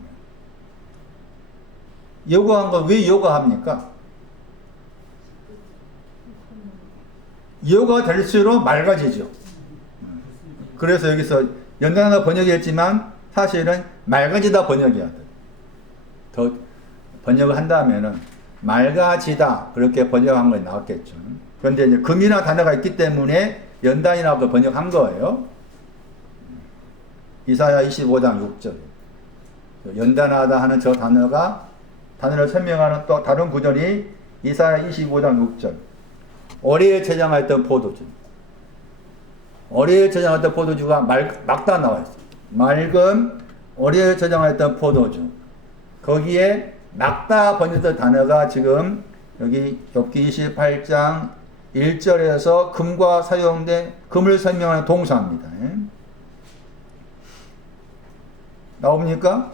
여과한 건 왜 여과합니까? 여과가 될수록 맑아지죠. 그래서 여기서 연단하다 번역했지만 사실은 맑아지다 번역이야. 더 번역을 한다면은 맑아지다 그렇게 번역한 거 나왔겠죠. 그런데 이제 금이나 단어가 있기 때문에 연단이라고 번역한 거예요. 이사야 25장 6절. 연단하다 하는 저 단어를 설명하는 또 다른 구절이 이사야 25장 6절. 어리에 저장했던 포도주. 어리에 저장했던 포도주가 막다 나와 있어. 맑은 어리에 저장했던 포도주. 거기에 막다 번역된 단어가 지금 여기 욥기 28장 1절에서 금과 사용된 금을 설명하는 동사입니다. 나옵니까?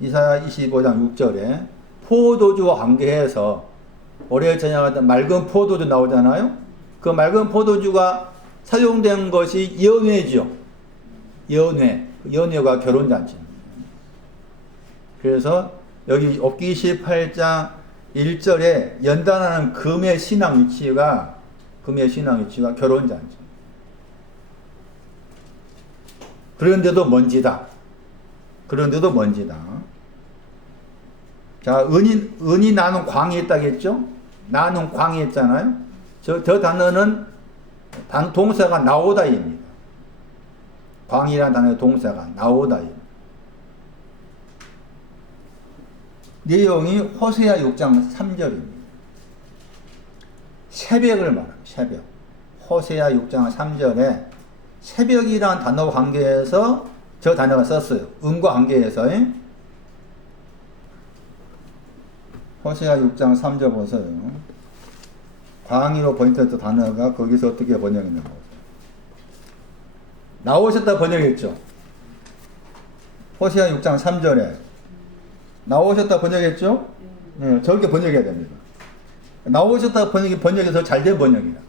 이사야 25장 6절에 포도주와 관계해서 어리에 저장했던 맑은 포도주 나오잖아요. 그 맑은 포도주가 사용된 것이 연회죠. 연회가 결혼잔치입니다. 그래서 여기 욥기 28장 1절에 연단하는 금의 신앙 위치가 결혼잔치. 그런데도 먼지다. 자, 은이 나는 광이 있다겠죠? 나는 광이 있잖아요? 저 단어는 동사가 나오다입니다. 광이라는 단어의 동사가 나오다입니다. 내용이 호세아 6장 3절입니다. 새벽을 말합니다. 새벽. 호세아 6장 3절에 새벽이라는 단어와 관계해서 저 단어가 썼어요. 은과 관계해서. 호세아 6장 3절 보세요. 광의로 번역했던 단어가 거기서 어떻게 번역했나 보세요. 나오셨다 번역했죠. 호세아 6장 3절에 나오셨다 번역했죠? 네, 저렇게 번역해야 됩니다. 나오셨다 번역이 더 잘된 번역이다.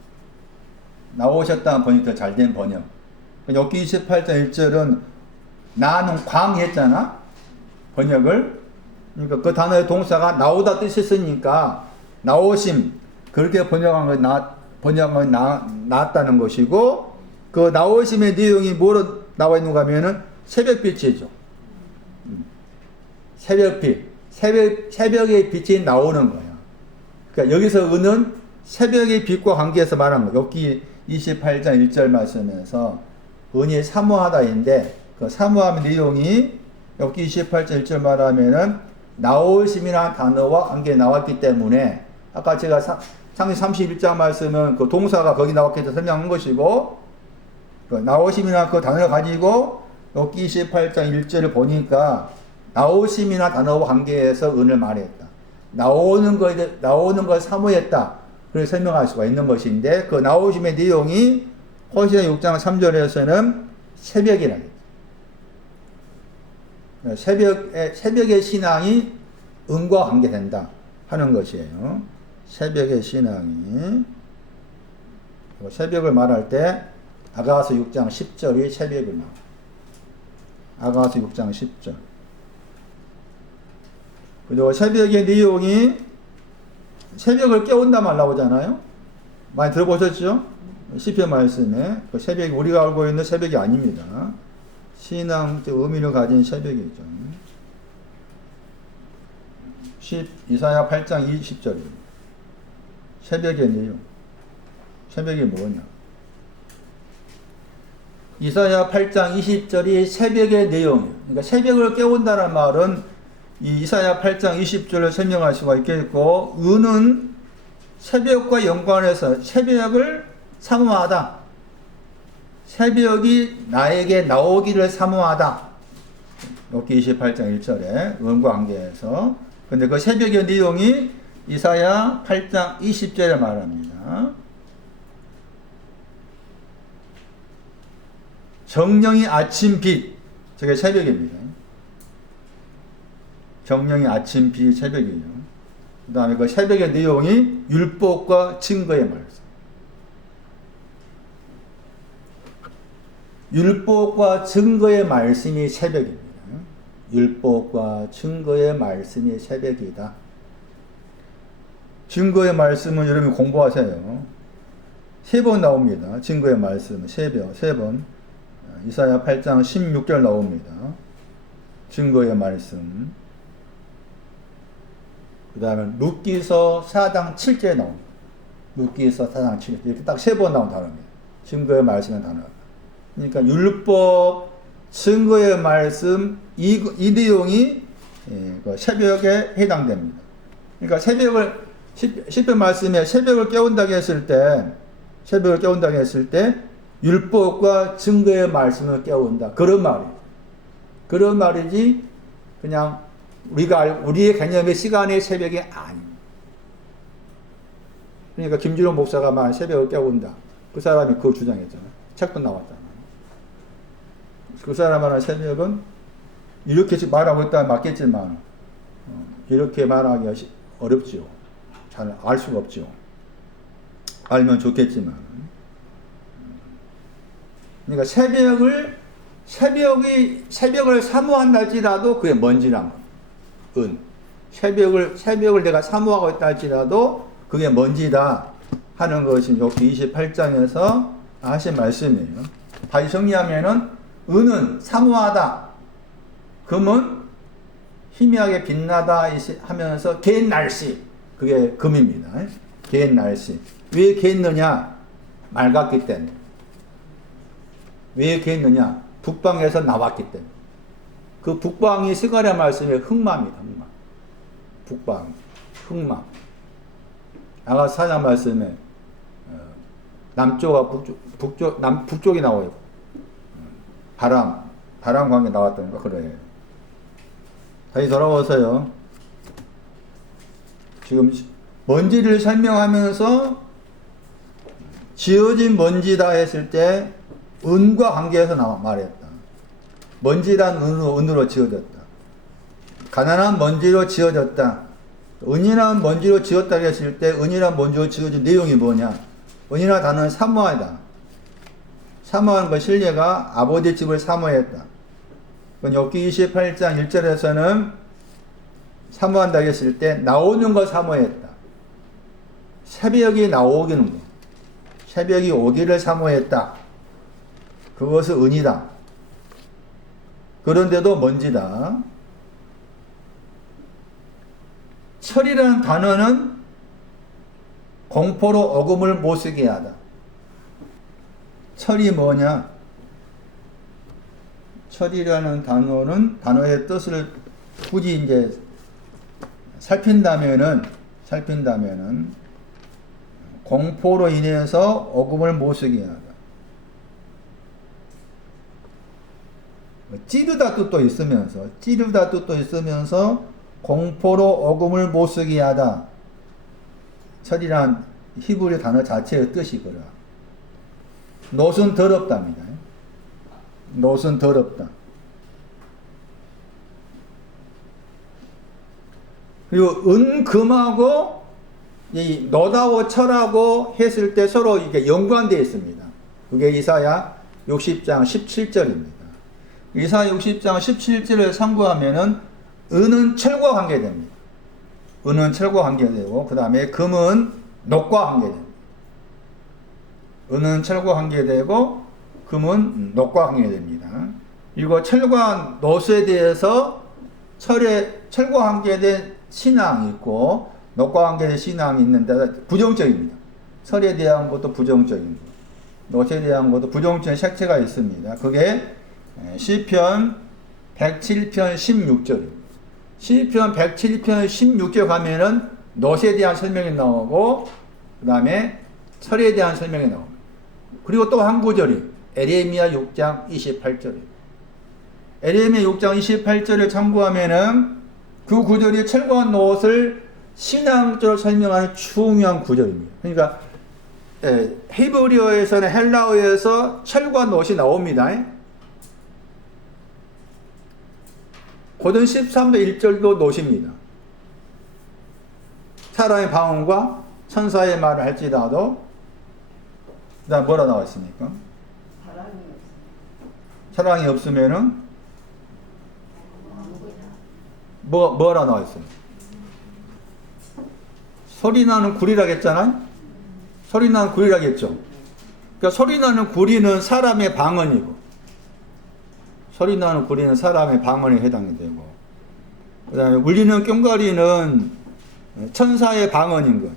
나오셨다 번역이 더 잘된 번역. 욥기 28장 1절은 나는 광이 했잖아. 번역을. 그러니까 그 단어의 동사가 나오다 뜻이 있으니까 나오심 그렇게 번역한 건 나왔다는 것이고 그 나오심의 내용이 뭐로 나와 있는가 하면은 새벽빛이죠. 새벽빛. 새벽의 빛이 나오는 거야. 그러니까 여기서 은은 새벽의 빛과 관계해서 말한 거예요. 욥기 28장 1절 말씀에서 은이 사모하다인데 그 사모함의 내용이 욥기 28장 1절 말하면은 나오심이라는 단어와 관계에 나왔기 때문에 아까 제가 창세기 31장 말씀은 그 동사가 거기 나왔기 때문에 설명한 것이고 그 나오심이라는 그 단어를 가지고 욥기 28장 1절을 보니까 나오심이나 단어와 관계해서 은을 말했다. 나오는 걸 사모했다. 그렇게 설명할 수가 있는 것인데 그 나오심의 내용이 호세아 6장 3절에서는 새벽이라 했죠. 새벽의 신앙이 은과 관계된다 하는 것이에요. 새벽의 신앙이. 새벽을 말할 때 아가서 6장 10절이 새벽을 말합니다. 아가서 6장 10절. 그리고 새벽의 내용이 새벽을 깨운다 말 나오잖아요. 많이 들어보셨죠? 시편 말씀에 그 새벽이 우리가 알고 있는 새벽이 아닙니다. 신앙적 의미를 가진 새벽이죠. 이사야 8장 20절입니다. 새벽의 내용. 새벽이 뭐냐? 이사야 8장 20절이 새벽의 내용이에요. 그러니까 새벽을 깨운다는 말은 이 이사야 8장 20절을 설명할 수가 있겠고, 은은 새벽과 연관해서 새벽을 사모하다. 새벽이 나에게 나오기를 사모하다. 여기 28장 1절에 은과 관계해서. 근데 그 새벽의 내용이 이사야 8장 20절에 말합니다. 정령이 아침빛, 저게 새벽입니다. 정령이 아침빛 새벽이죠. 그 다음에 그 새벽의 내용이 율법과 증거의 말씀. 율법과 증거의 말씀이 새벽입니다. 율법과 증거의 말씀이 새벽이다. 증거의 말씀은 여러분이 공부하세요. 3번 나옵니다. 증거의 말씀은 3번. 이사야 8장 16절 나옵니다. 증거의 말씀. 그 다음에 룻기서 4장 7절에 나옵니다. 룻기서 4장 7절. 이렇게 딱 3번 나온 단어입니다. 증거의 말씀의 단어. 그러니까 율법, 증거의 말씀, 이 내용이 새벽에 해당됩니다. 그러니까 시편 말씀에 새벽을 깨운다고 했을 때, 율법과 증거의 말씀을 깨운다. 그런 말이에요. 그런 말이지, 그냥 우리의 개념의 시간의 새벽이 아닙니다. 그러니까 김준호 목사가 말 새벽을 깨운다. 그 사람이 그걸 주장했잖아요. 책도 나왔잖아요. 그 사람 말하는 새벽은 이렇게 말하고 있다면 맞겠지만, 이렇게 말하기가 어렵지요. 잘 알 수가 없죠. 알면 좋겠지만. 그러니까 새벽을 사모한다 할지라도 그게 뭔지란 은. 새벽을 내가 사모하고 있다 할지라도 그게 뭔지다 하는 것이 여기 28장에서 하신 말씀이에요. 다시 정리하면은, 은은 사모하다. 금은 희미하게 빛나다 하면서 갠 날씨. 그게 금입니다. 갠 날씨. 왜 갠느냐? 맑았기 때문에. 왜 갠느냐? 북방에서 나왔기 때문에. 그 북방이 스가랴 말씀의 흑마입니다. 흑마. 북방. 흑마. 아가 사장 말씀에 남쪽과 북쪽이 나와요. 바람 관계 나왔다니까 그래. 다시 돌아와서요. 지금 먼지를 설명하면서 지어진 먼지다 했을 때 은과 관계해서 말했다. 먼지란 은으로 지어졌다. 가난한 먼지로 지어졌다. 은이란 먼지로 지었다 했을 때 은이란 먼지로 지어진 내용이 뭐냐? 은이란 단어는 사모하다. 사모한 것 실례가 아버지 집을 사모했다. 여기 28장 1절에서는 사모한다 했을 때 나오는 거 사모했다. 새벽이 나오기는 거. 새벽이 오기를 사모했다. 그것은 은이다. 그런데도 먼지다. 철이라는 단어는 공포로 어금을 못 쓰게 하다. 철이 뭐냐? 철이라는 단어의 뜻을 굳이 이제 살핀다면은 공포로 인해서 어금을 못 쓰게 하다. 찌르다 뜻도 있으면서 공포로 어금을 못 쓰게 하다. 철이란 히브리 단어 자체의 뜻이 그래. 놋은 더럽답니다. 놋은 더럽다. 그리고 금하고 이 놋하고 철하고 했을 때 서로 이게 연관되어 있습니다. 그게 이사야 60장 17절입니다. 이사야 60장 17절을 참고하면은 은은 철과 관계됩니다. 은은 철과 관계되고, 그 다음에 금은 녹과 관계됩니다. 은은 철과 관계되고, 금은 녹과 관계됩니다. 그리고 철과 노수에 대해서 철과 관계된 신앙이 있고, 녹과 관계된 신앙이 있는데 부정적입니다. 철에 대한 것도 부정적인 것, 노수에 대한 것도 부정적인 색채가 있습니다. 그게 시편 107편 16절입니다. 시편 107편 16절 가면은 노수에 대한 설명이 나오고, 그 다음에 철에 대한 설명이 나옵니다. 그리고 또 한 구절이 에레미야 6장 28절입니다. 에레미야 6장 28절을 참고하면은 그 구절이 철과 노엇을 신앙적으로 설명하는 중요한 구절입니다. 그러니까 히브리어에서는 헬라어에서 철과 노엇이 나옵니다. 고든 13도 1절도 노십니다. 사람의 방언과 천사의 말을 할지라도, 그 다음 뭐라 나와 있습니까? 사랑이 없으면은 뭐라 나와 있어요? 소리나는 구리라겠잖아요? 소리나는 구리라겠죠? 그러니까 소리나는 구리는 사람의 방언이고, 소리나는 구리는 사람의 방언에 해당이 되고, 그 다음에 울리는 꽹과리는 천사의 방언인 거죠.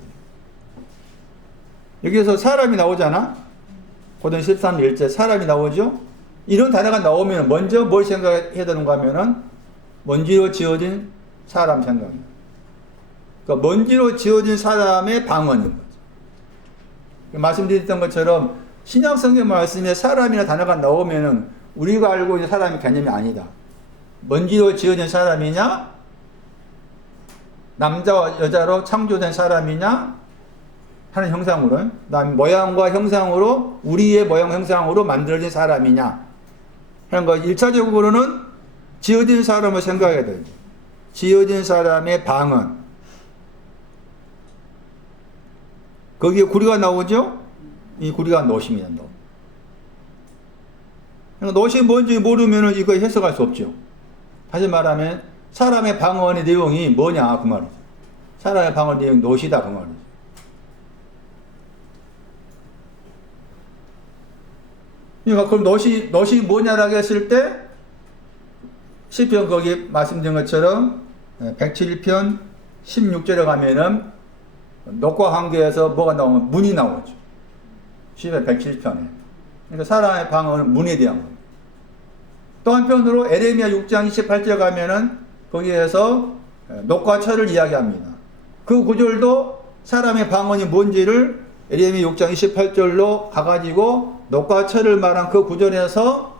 여기서 사람이 나오잖아? 고든 13, 1절 사람이 나오죠? 이런 단어가 나오면 먼저 뭘 생각해야 되는가 하면은 먼지로 지어진 사람 생각입니다. 그러니까 먼지로 지어진 사람의 방언인 거죠. 말씀드렸던 것처럼 신약 성경 말씀에 사람이나 단어가 나오면은 우리가 알고 있는 사람의 개념이 아니다. 먼지로 지어진 사람이냐, 남자와 여자로 창조된 사람이냐 하는 형상으로, 그다음에 모양과 형상으로, 우리의 모양 형상으로 만들어진 사람이냐 하는 거. 1차적으로는 지어진 사람을 생각해야 돼요. 지어진 사람의 방언. 거기에 구리가 나오죠? 이 구리가 노십니다. 노시 뭔지 모르면 이거 해석할 수 없죠. 다시 말하면 사람의 방언의 내용이 뭐냐 그 말이죠. 사람의 방언 내용이 노시다 그 말이죠. 그러니까 그럼 노시 뭐냐라고 했을 때 시편 거기 말씀드린 것처럼 107편 16절에 가면은 녹과 관계에서 뭐가 나오면 문이 나오죠. 시편 107편에. 그러니까 사람의 방언은 문에 대한 겁니다. 또 한편으로 에레미야 6장 28절 가면은 거기에서 녹과 철을 이야기합니다. 그 구절도 사람의 방언이 뭔지를 에레미야 6장 28절로 가가지고 녹과 철을 말한 그 구절에서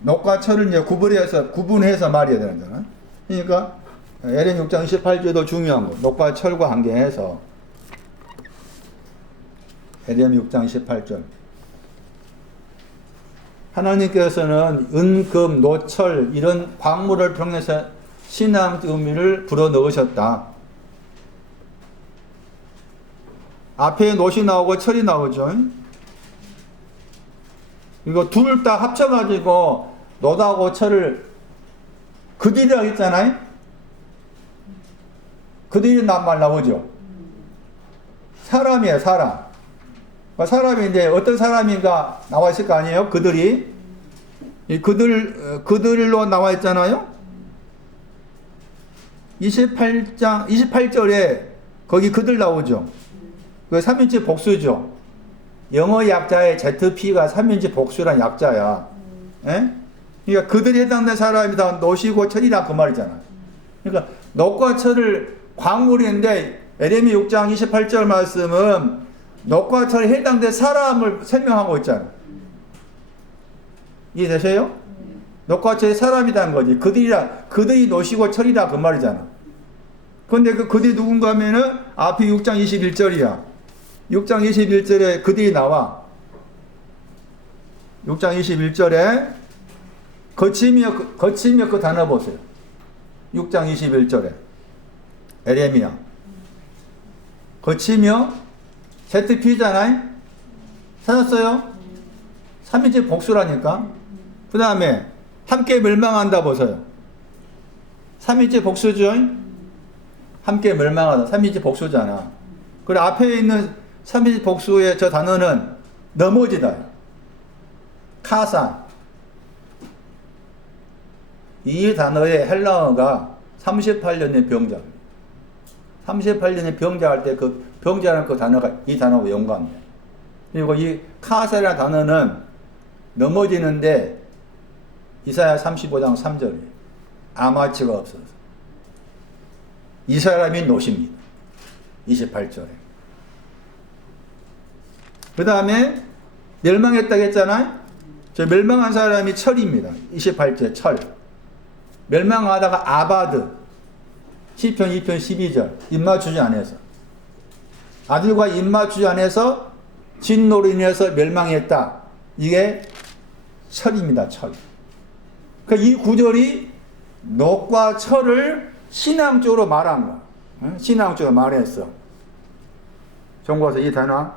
녹과 철을 이제 구분해서 말해야 되는 거잖아. 그러니까 에레미야 6장 28절도 중요한 거. 녹과 철과 관계해서 에레미야 6장 28절. 하나님께서는 은, 금, 노철 이런 광물을 통해서 신앙 의미를 불어넣으셨다. 앞에 노시 나오고 철이 나오죠. 이거 둘 다 합쳐가지고 노하고 철을 그들이라고 했잖아요. 그들이 말 나오죠. 사람이에요, 사람. 사람이 이제 어떤 사람인가 나와 있을 거 아니에요? 그들이. 그들로 나와 있잖아요? 28절에 거기 그들 나오죠? 그 3인칭 복수죠? 영어 약자의 ZP가 3인칭 복수란 약자야. 예? 그러니까 그들이 해당된 사람이 다 노시고 철이라 그 말이잖아. 그러니까 녹과 철을 광물인데 에레미야 6장 28절 말씀은 녹과 철에 해당된 사람을 설명하고 있잖아. 이해되세요? 녹과 철이 사람이라는 거지. 그들이 노시고 철이라 그 말이잖아. 근데 그들이 누군가 하면은 앞이 6장 21절이야. 6장 21절에 그들이 나와. 6장 21절에 거치며 그 단어 보세요. 6장 21절에 에레미야 거치며 ZP잖아요. 찾았어요? 3인칭 복수라니까. 그 다음에 함께 멸망한다 보세요. 3인칭 복수죠. 함께 멸망하다. 삼인칭 복수잖아. 그리고 앞에 있는 삼인칭 복수의 저 단어는 넘어지다. 카산. 이 단어의 헬라어가 38년의 병자입니다. 38년의 병자할 때 그 병자라는 그 단어가 이 단어와 연관돼요. 그리고 이 카산이라는 단어는 넘어지는데 이사야 35장 3절이에요. 아마치가 없어서. 이 사람이 노십니다. 28절에. 그 다음에 멸망했다고 했잖아요. 저 멸망한 사람이 철입니다. 28절 철. 멸망하다가 아바드. 시편 2편 12절. 입맞추지 않아서. 아들과 입맞추지 않아서 진노로 인해서 멸망했다. 이게 철입니다. 철. 그러니까 이 구절이 녹과 철을 신앙적으로 말한 거야. 신앙적으로 말했어. 종고서 이 단어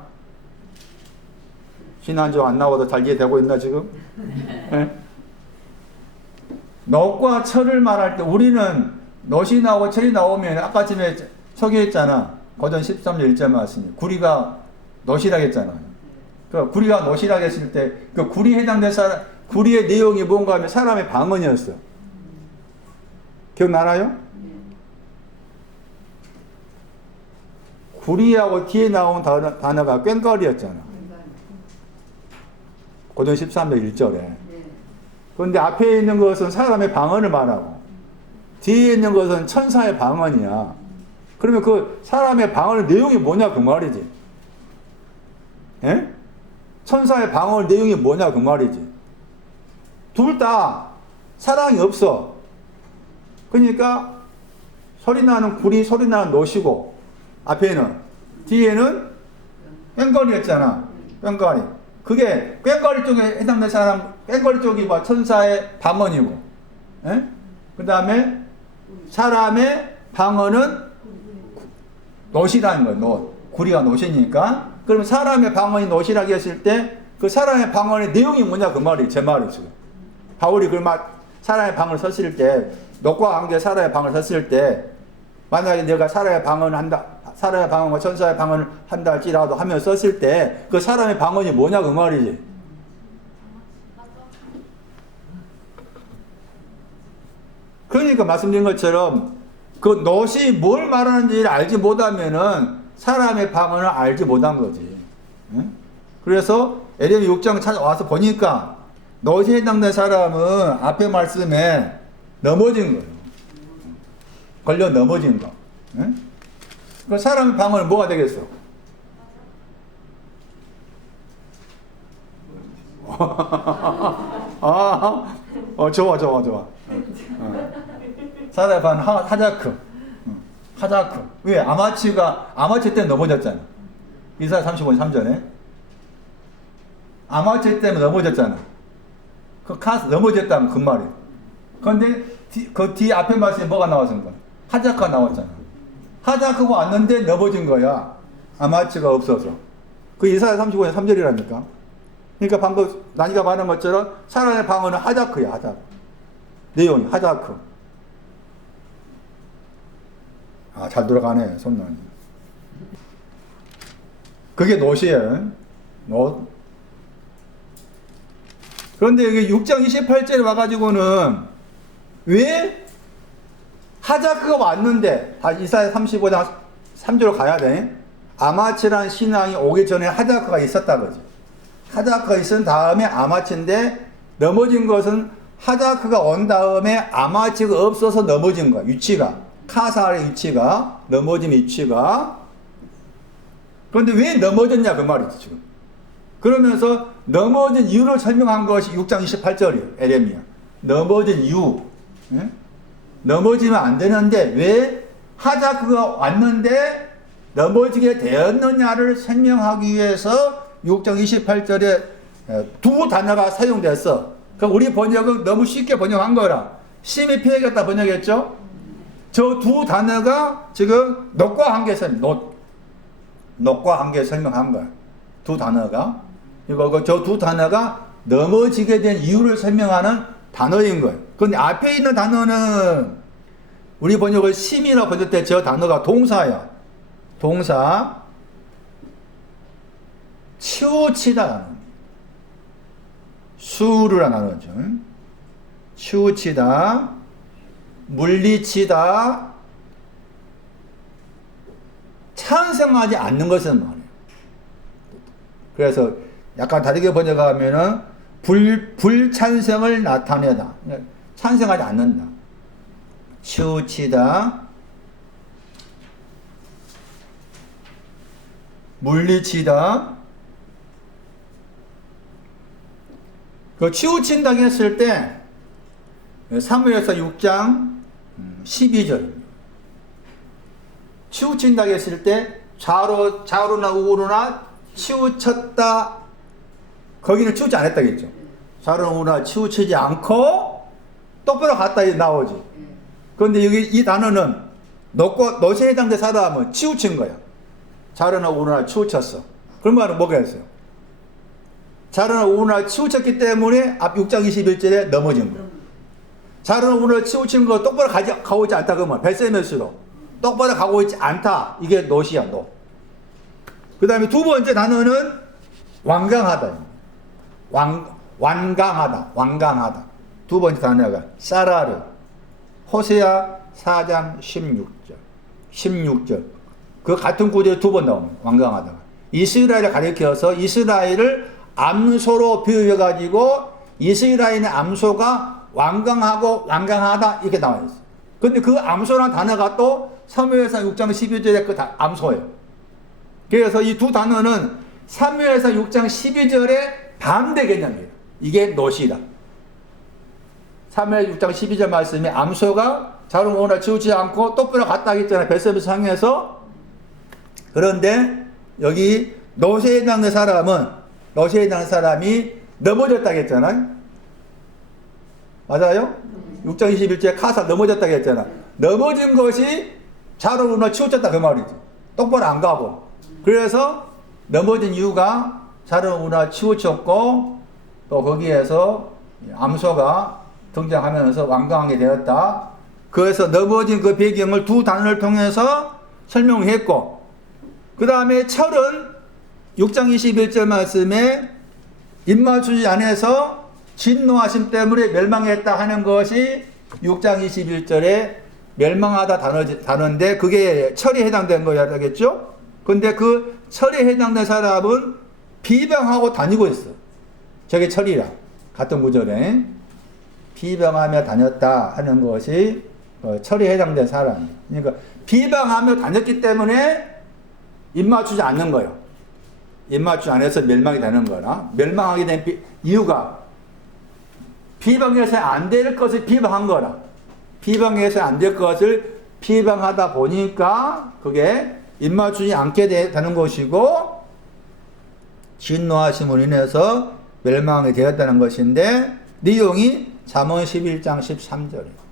신앙적으로 안 나와도 잘 이해되고 있나 지금? 네? 녹과 철을 말할 때 우리는 놋이 나오고 철이 나오면 아까 전에 소개했잖아. 고전 13절 1절 말씀이 구리가 놋이라고 했잖아. 그 구리가 놋이라고 했을 때 그 구리에 해당된 사람, 구리의 내용이 뭔가 하면 사람의 방언이었어. 기억나나요? 구리하고 뒤에 나온 단어가 꽹과리였잖아. 고전 13절 1절에. 그런데 앞에 있는 것은 사람의 방언을 말하고 뒤에 있는 것은 천사의 방언이야. 그러면 그 사람의 방언의 내용이 뭐냐 그 말이지. 예? 천사의 방언의 내용이 뭐냐 그 말이지. 둘 다 사랑이 없어. 그러니까 소리 나는 구리, 소리 나는 노시고 앞에는 뒤에는 꽹과리였잖아. 꽹과리. 그게 꽹과리 쪽에 해당된 사람, 꽹과리 쪽이 뭐 천사의 방언이고, 예? 그 다음에 사람의 방언은 놋이라는 거예요. 놋. 구리가 놋이니까. 그러면 사람의 방언이 놋이라고 했을 때 그 사람의 방언의 내용이 뭐냐 그 말이에요. 제 말이 지금. 바울이 그 말, 사람의 방언을 썼을 때, 놋과 관계 사람의 방언을 썼을 때, 만약에 내가 사람의 방언을 한다, 사람의 방언과 천사의 방언을 한다 할지라도 하며 썼을 때, 그 사람의 방언이 뭐냐 그 말이지. 그러니까 말씀드린 것처럼, 그 놋이 뭘 말하는지를 알지 못하면은 사람의 방언을 알지 못한 거지. 응? 그래서 에레미야 6장 찾아와서 보니까 놋에 해당된 사람은 앞에 말씀에 넘어진 거예요. 걸려 넘어진 거. 응? 그 사람의 방언은 뭐가 되겠어? 좋아. 사람의 방언 하자크. 하자크. 왜? 아마치 때문에 넘어졌잖아. 이사야 35장 3절에. 아마치 때문에 넘어졌잖아. 그 카스 넘어졌다는 그 말이에요. 그런데 그 뒤 앞에 말씀에 뭐가 나왔습니까? 하자크가 나왔잖아. 하자크가 왔는데 넘어진 거야. 아마치가 없어서. 그 이사야 35장 3절이라니까. 그러니까 방금 나니가 말한 것처럼 사람의 방언은 하자크야. 하자크. 내용이 하자크. 아, 잘 돌아가네, 손난이. 그게 놋이에요. 놋. 그런데 여기 6장 28절에 와가지고는 왜 하자크가 왔는데, 이사야 35장 3절로 가야 돼. 아마치라는 신앙이 오기 전에 하자크가 있었다 그러지. 하자크가 있은 다음에 아마치인데 넘어진 것은 하자크가 온 다음에 아마치가 없어서 넘어진 거야. 위치가. 카사의 위치가. 넘어진 위치가. 그런데 왜 넘어졌냐 그 말이지 지금. 그러면서 넘어진 이유를 설명한 것이 6장 28절이에요. 에레미야. 넘어진 이유. 예? 넘어지면 안 되는데 왜 하자크가 왔는데 넘어지게 되었느냐를 설명하기 위해서 6장 28절에 두 단어가 사용됐어. 그럼 우리 번역은 너무 쉽게 번역한 거라. 심히 피해겠다 번역했죠? 저 두 단어가 지금 놋과 관계 놋과 관계 설명한 거야. 두 단어가. 이거 저 두 단어가 넘어지게 된 이유를 설명하는 단어인 거예요. 그런데 앞에 있는 단어는 우리 번역을 심이라 번역 때 저 단어가 동사야. 동사. 치우치다. 수르라 나누죠. 치우치다. 물리치다. 찬성하지 않는 것은 말이에요. 그래서 약간 다르게 번역하면은 불찬성을 나타내다. 찬성하지 않는다. 치우치다. 물리치다. 그 치우친다고 했을 때 사무엘서 6장 12절입니다. 치우친다고 했을 때 좌로나 우로나 치우쳤다. 거기는 치우지 않았다겠죠. 좌로나 우로나 치우치지 않고 똑바로 갔다 나오지. 그런데 여기 이 단어는 너에 해당된 사람은 치우친 거야. 좌로나 우로나 치우쳤어. 그런 말은 뭐가 있어요? 좌로나 우로나 치우쳤기 때문에 앞 6장 21절에 넘어진 거야. 좌로나 우로나 치우친 거 똑바로 가오지 않다 그 말. 벨세메스로 똑바로 가고 있지 않다. 이게 놋이야, 놋. 그 다음에 두 번째 단어는 완강하다. 완강하다. 두 번째 단어가 사라르. 호세아 4장 16절. 그 같은 구절이 두 번 나옵니다. 완강하다가. 이스라엘을 가리켜서 이스라엘을 암소로 비유해가지고 이스라엘의 암소가 완강하다 이렇게 나와 있어요. 근데 그 암소라는 단어가 또 사무엘상 6장 12절에 그 암소예요. 그래서 이 두 단어는 사무엘상 6장 12절에 반대 개념이에요. 이게 놋이다. 사무엘 6장 12절 말씀에 암소가 자로 오나 치우지 않고 똑바로 갔다 하겠잖아요. 벳세베 상에서. 그런데 여기 놋에 해당하는 사람이 넘어졌다고 했잖아요. 맞아요? 6장 21절에 카사 넘어졌다고 했잖아. 넘어진 것이 자로 오나 치우쳤다 그 말이지. 똑바로 안 가고. 그래서 넘어진 이유가 자로 오나 치우쳤고 또 거기에서 암소가 등장하면서 완강하게 되었다. 그래서 넘어진 그 배경을 두 단어를 통해서 설명했고, 그 다음에 철은 6장 21절 말씀에 입맞추지 않아서 진노하심 때문에 멸망했다 하는 것이 6장 21절에 멸망하다 단어인데 그게 철에 해당된 거야 되겠죠? 근데 그 철에 해당된 사람은 비방하고 다니고 있어. 저게 철이라. 같은 구절에 비방하며 다녔다 하는 것이 철에 해당된 사람이에요. 그러니까 비방하며 다녔기 때문에 입맞추지 않는 거예요. 입맞추지 않아서 멸망이 되는 거라. 멸망하게 된 이유가 비방해서 안 될 것을 비방한 거라. 비방해서 안 될 것을 비방하다 보니까 그게 입맞추지 않게 되는 것이고 진노하심으로 인해서 멸망이 되었다는 것인데 내용이 잠언 11장 13절이에요.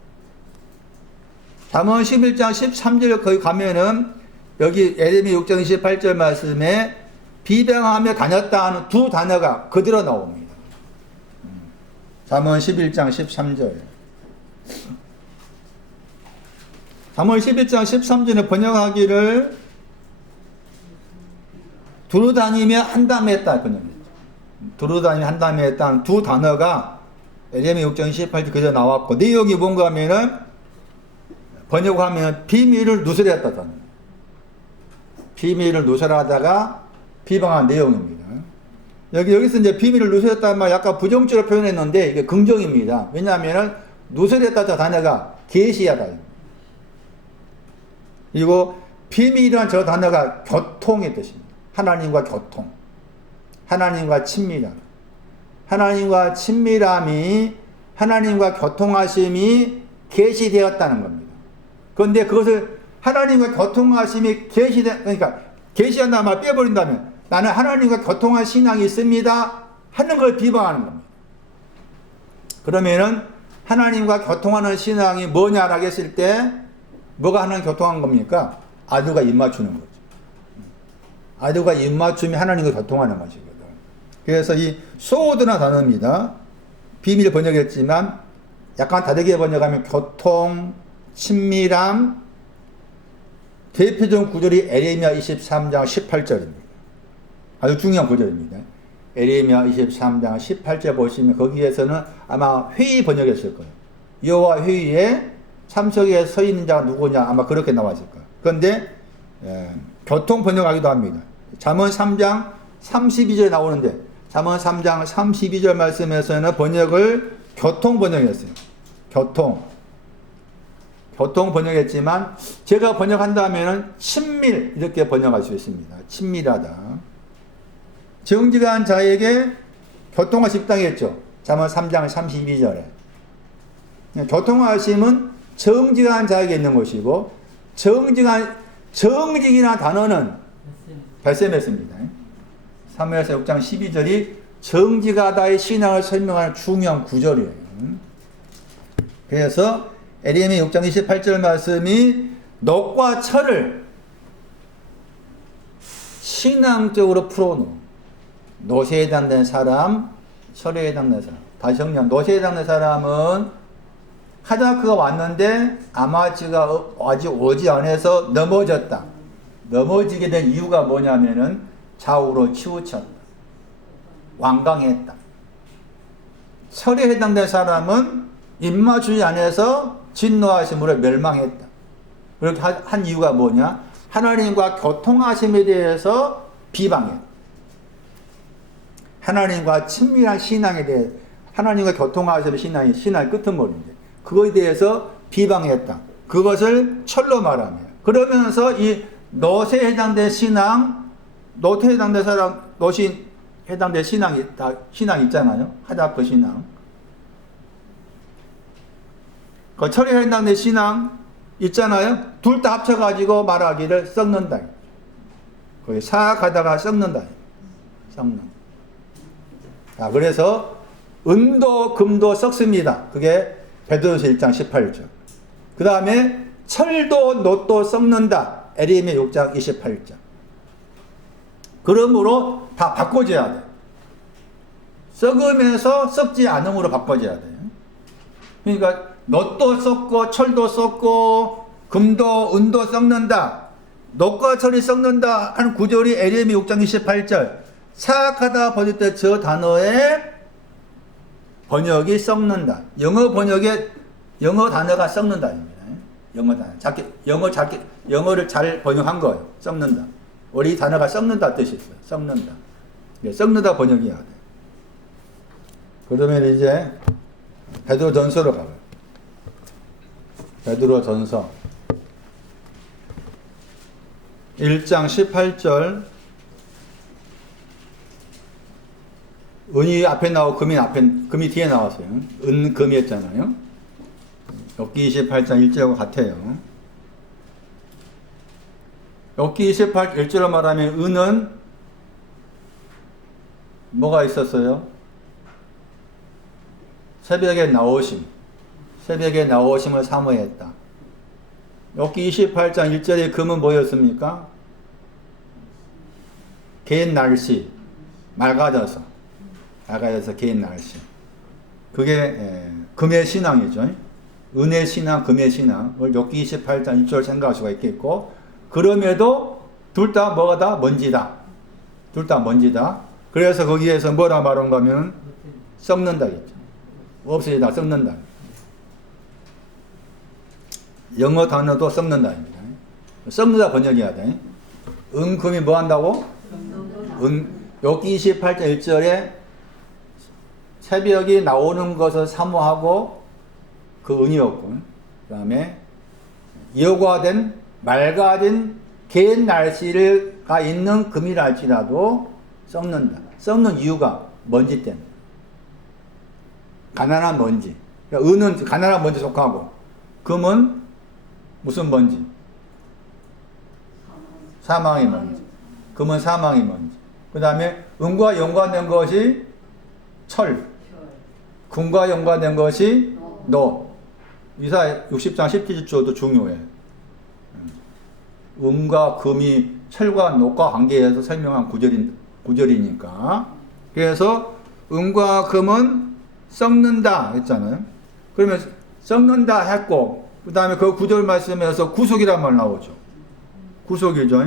잠언 11장 13절 거기 가면은 여기 예레미야 6장 28절 말씀에 비방하며 다녔다 하는 두 단어가 그대로 나옵니다. 잠언 11장 13절. 잠언 11장 13절에 번역하기를 두루다니며 한담했다. 두루다니며 한담했다 두 단어가 예레미야 6장 28절 그대로 나왔고 내용이 뭔가 하면은 번역하면 비밀을 누설했다. 비밀을 누설하다가 비방한 내용입니다. 여기서 이제 비밀을 누설했다는 말 약간 부정적으로 표현했는데 이게 긍정입니다. 왜냐하면 누설했다 단어가 계시하다. 그리고 비밀이란 저 단어가 교통의 뜻입니다. 하나님과 교통. 하나님과 친밀함. 하나님과 친밀함이 하나님과 교통하심이 계시되었다는 겁니다. 그런데 그것을 하나님과 교통하심이 그러니까 계시한다는 말 빼버린다면 나는 하나님과 교통한 신앙이 있습니다 하는 걸 비방하는 겁니다. 그러면은 하나님과 교통하는 신앙이 뭐냐라고 했을 때 뭐가 하나님 교통한 겁니까? 아들과 입맞추는 거죠. 아들과 입맞춤이 하나님과 교통하는 것이거든. 그래서 이 소드나 단어입니다. 비밀 번역했지만 약간 다르게 번역하면 교통, 친밀함. 대표적인 구절이 에레미야 23장 18절입니다. 아주 중요한 구절입니다. 에레미야 23장 18절 보시면 거기에서는 아마 회의 번역했을 거예요. 여호와 회의에 참석에 서 있는 자가 누구냐 아마 그렇게 나왔을 거예요. 그런데 교통 번역하기도 합니다. 잠언 3장 32절에 나오는데 잠언 3장 32절 말씀에서는 번역을 교통 번역했어요. 교통 번역했지만 제가 번역한다면은 친밀 이렇게 번역할 수 있습니다. 친밀하다. 정직한 자에게 교통하심 당했죠. 잠언 3장 32절에. 교통하심은 정직한 자에게 있는 것이고 정직이라는 단어는 발셈했습니다. 사무엘서 6장 12절이 정직하다의 신앙을 설명하는 중요한 구절이에요. 그래서 에레미야 6장 28절 말씀이 놋과 철을 신앙적으로 풀어놓은 놋에 해당되는 사람, 철에 해당되는 사람. 다시 정리하면 놋에 해당되는 사람은 하다크가 왔는데 아마지가 아직 오지 않아서 넘어졌다. 넘어지게 된 이유가 뭐냐면은 좌우로 치우쳤다. 완강했다. 철에 해당된 사람은 입맞추지 않아서 진노하심으로 멸망했다. 그렇게 한 이유가 뭐냐? 하나님과 교통하심에 대해서 비방했다. 하나님과 친밀한 신앙에 대해 하나님과 교통하심의 신앙의 끄트머리인데 그거에 대해서 비방했다. 그것을 철로 말하며 그러면서 이 놋에 해당된 신앙, 놋에 해당된 사람, 놋이 해당된 신앙이 다 신앙 있잖아요. 하다크 신앙. 그 철에 해당된 신앙 있잖아요. 둘 다 합쳐가지고 말하기를 썩는다. 거기 사악하다가 썩는다. 썩는. 자, 그래서 은도 금도 썩습니다. 그게 베드로서 1장 18절. 그 다음에 철도 놋도 썩는다. 에레미야 6장 28절. 그러므로 다 바꿔줘야 돼. 썩으면서 썩지 않음으로 바꿔줘야 돼. 그러니까 놋도 썩고 철도 썩고 금도 은도 썩는다. 놋과 철이 썩는다 하는 구절이 에레미야 6장 28절. 사악하다 번역 때 저 단어의 번역이 썩는다. 영어 단어가 썩는다입니다. 영어 단어. 영어를 잘 번역한 거예요. 썩는다. 우리 단어가 썩는다 뜻이 있어요. 썩는다. 썩는다 번역해야 돼. 그러면 이제 베드로 전서로 가요. 베드로 전서 1장 18절. 은이 앞에 나오고 금이 뒤에 나왔어요. 은, 금이었잖아요. 욥기 28장 1절과 같아요. 욥기 28장 1절로 말하면 은은 뭐가 있었어요? 새벽에 나오심을 사모했다. 욥기 28장 1절의 금은 뭐였습니까? 개인 날씨, 맑아져서 개인 날씨. 그게 금의 신앙이죠. 은의 신앙, 금의 신앙을 욥기 28장 1절 생각할 수가 있겠고, 그럼에도 둘 다 뭐가 다 먼지다. 둘 다 먼지다. 그래서 거기에서 뭐라 말한가 하면 썩는다 했죠. 없어지다, 썩는다. 영어 단어도 썩는다입니다. 썩는다 번역해야 돼. 금이 뭐 한다고? 욥기 28장 1절에 새벽이 나오는 것을 사모하고 그 은이었고, 그 다음에 여과된 맑아진 개인 날씨가 있는 금이라 할지라도 썩는다. 썩는 이유가 먼지 때문에. 가난한 먼지. 그러니까 은은 가난한 먼지 속하고, 금은 무슨 먼지? 사망의 먼지. 금은 사망의 먼지. 그 다음에 은과 연관된 것이 철. 금과 연관된 것이 놋. 이사야 60장 17절도 중요해. 은과 금이 철과 놋과 관계에서 설명한 구절이니까. 그래서 은과 금은 썩는다 했잖아요. 그러면 썩는다 했고 그 다음에 그 구절 말씀에서 구속이란 말 나오죠. 구속이죠.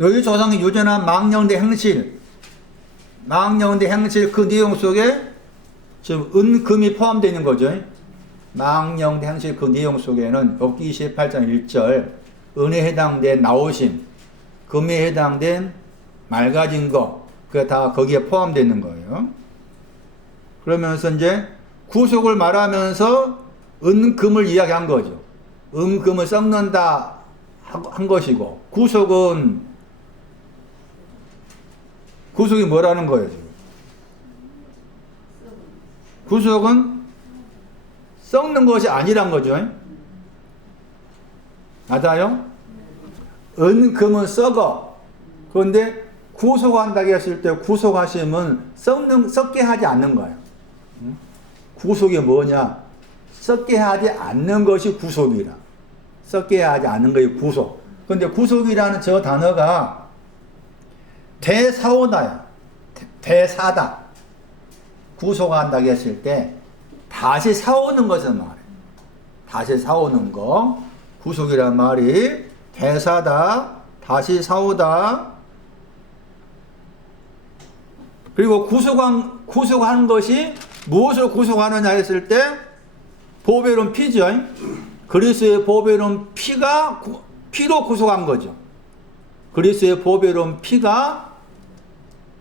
여기 조상의 유전한 망령대 행실, 망령대 행실 그 내용 속에 지금 은금이 포함되어 있는 거죠. 망령대 행실 그 내용 속에는 욥기 28장 1절 은에 해당된 나오심, 금에 해당된 맑아진 거, 그게 다 거기에 포함되어 있는 거예요. 그러면서 이제 구속을 말하면서 은금을 이야기한 거죠. 은금을 썩는다 한 것이고, 구속이 뭐라는 거예요, 지금? 구속은 썩는 것이 아니란 거죠. 맞아요? 은금은 썩어. 그런데 구속한다고 했을 때 구속하시면 썩게 하지 않는 거예요. 구속이 뭐냐? 썩게 하지 않는 것이 구속이라. 썩게 하지 않는 것이 구속. 그런데 구속이라는 저 단어가 대사오다야. 대사다. 구속한다고 했을 때 다시 사오는 것을 말해. 다시 사오는 거. 구속이란 말이 대사다. 다시 사오다. 그리고 구속한 것이 무엇을 구속하느냐 했을 때 보배로운 피죠. 그리스도의 보배로운 피로 구속한 거죠. 그리스도의 보배로운 피가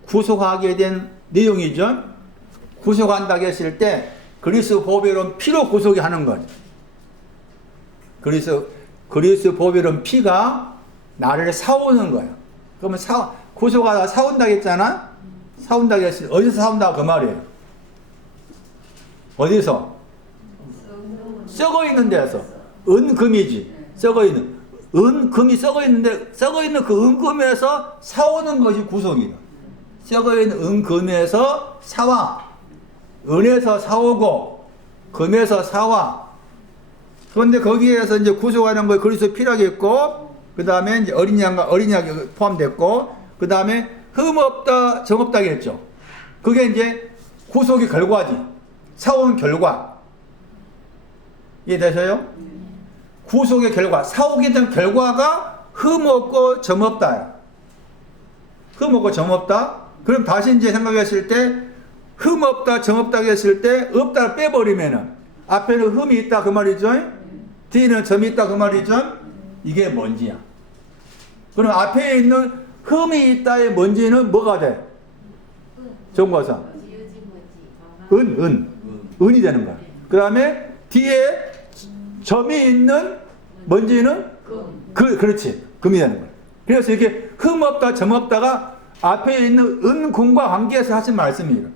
구속하게 된 내용이죠. 구속한다고 했을 때 그리스도 보배로운 피로 구속이 하는 거죠. 그리스도 보배로운 피가 나를 사오는 거예요. 그러면 구속하다가 사온다고 했잖아. 사온다고 했을 때 어디서 사온다 그 말이에요. 어디서? 썩어 있는 데서. 은금이지. 썩어 있는. 은금이 썩어 있는데 썩어 있는 그 은금에서 사오는 것이 구속이다. 썩어 있는 은금에서 사와. 은에서 사오고 금에서 사와. 그런데 거기에서 이제 구속하는 거에 그리스도 피라겠고, 그 다음에 이제 어린 양이 포함됐고, 그 다음에 흠 없다, 정 없다 했죠. 그게 이제 구속의 결과지. 사온 결과. 이해되세요? 구속의 결과. 사오게 된 결과가 흠 없고 점 없다야. 흠 없고 점 없다? 그럼 다시 이제 생각했을 때, 흠 없다, 점 없다 했을 때, 없다를 빼버리면은, 앞에는 흠이 있다 그 말이죠? 뒤에는 점이 있다 그 말이죠? 이게 먼지야. 그럼 앞에 있는 흠이 있다의 먼지는 뭐가 돼? 정과사. 은이 되는 거야. 그 다음에 뒤에 점이 있는 먼지는 그렇지. 금이 되는 거야. 그래서 이렇게 흠 없다, 점 없다가 앞에 있는 은금과 관계해서 하신 말씀이에요.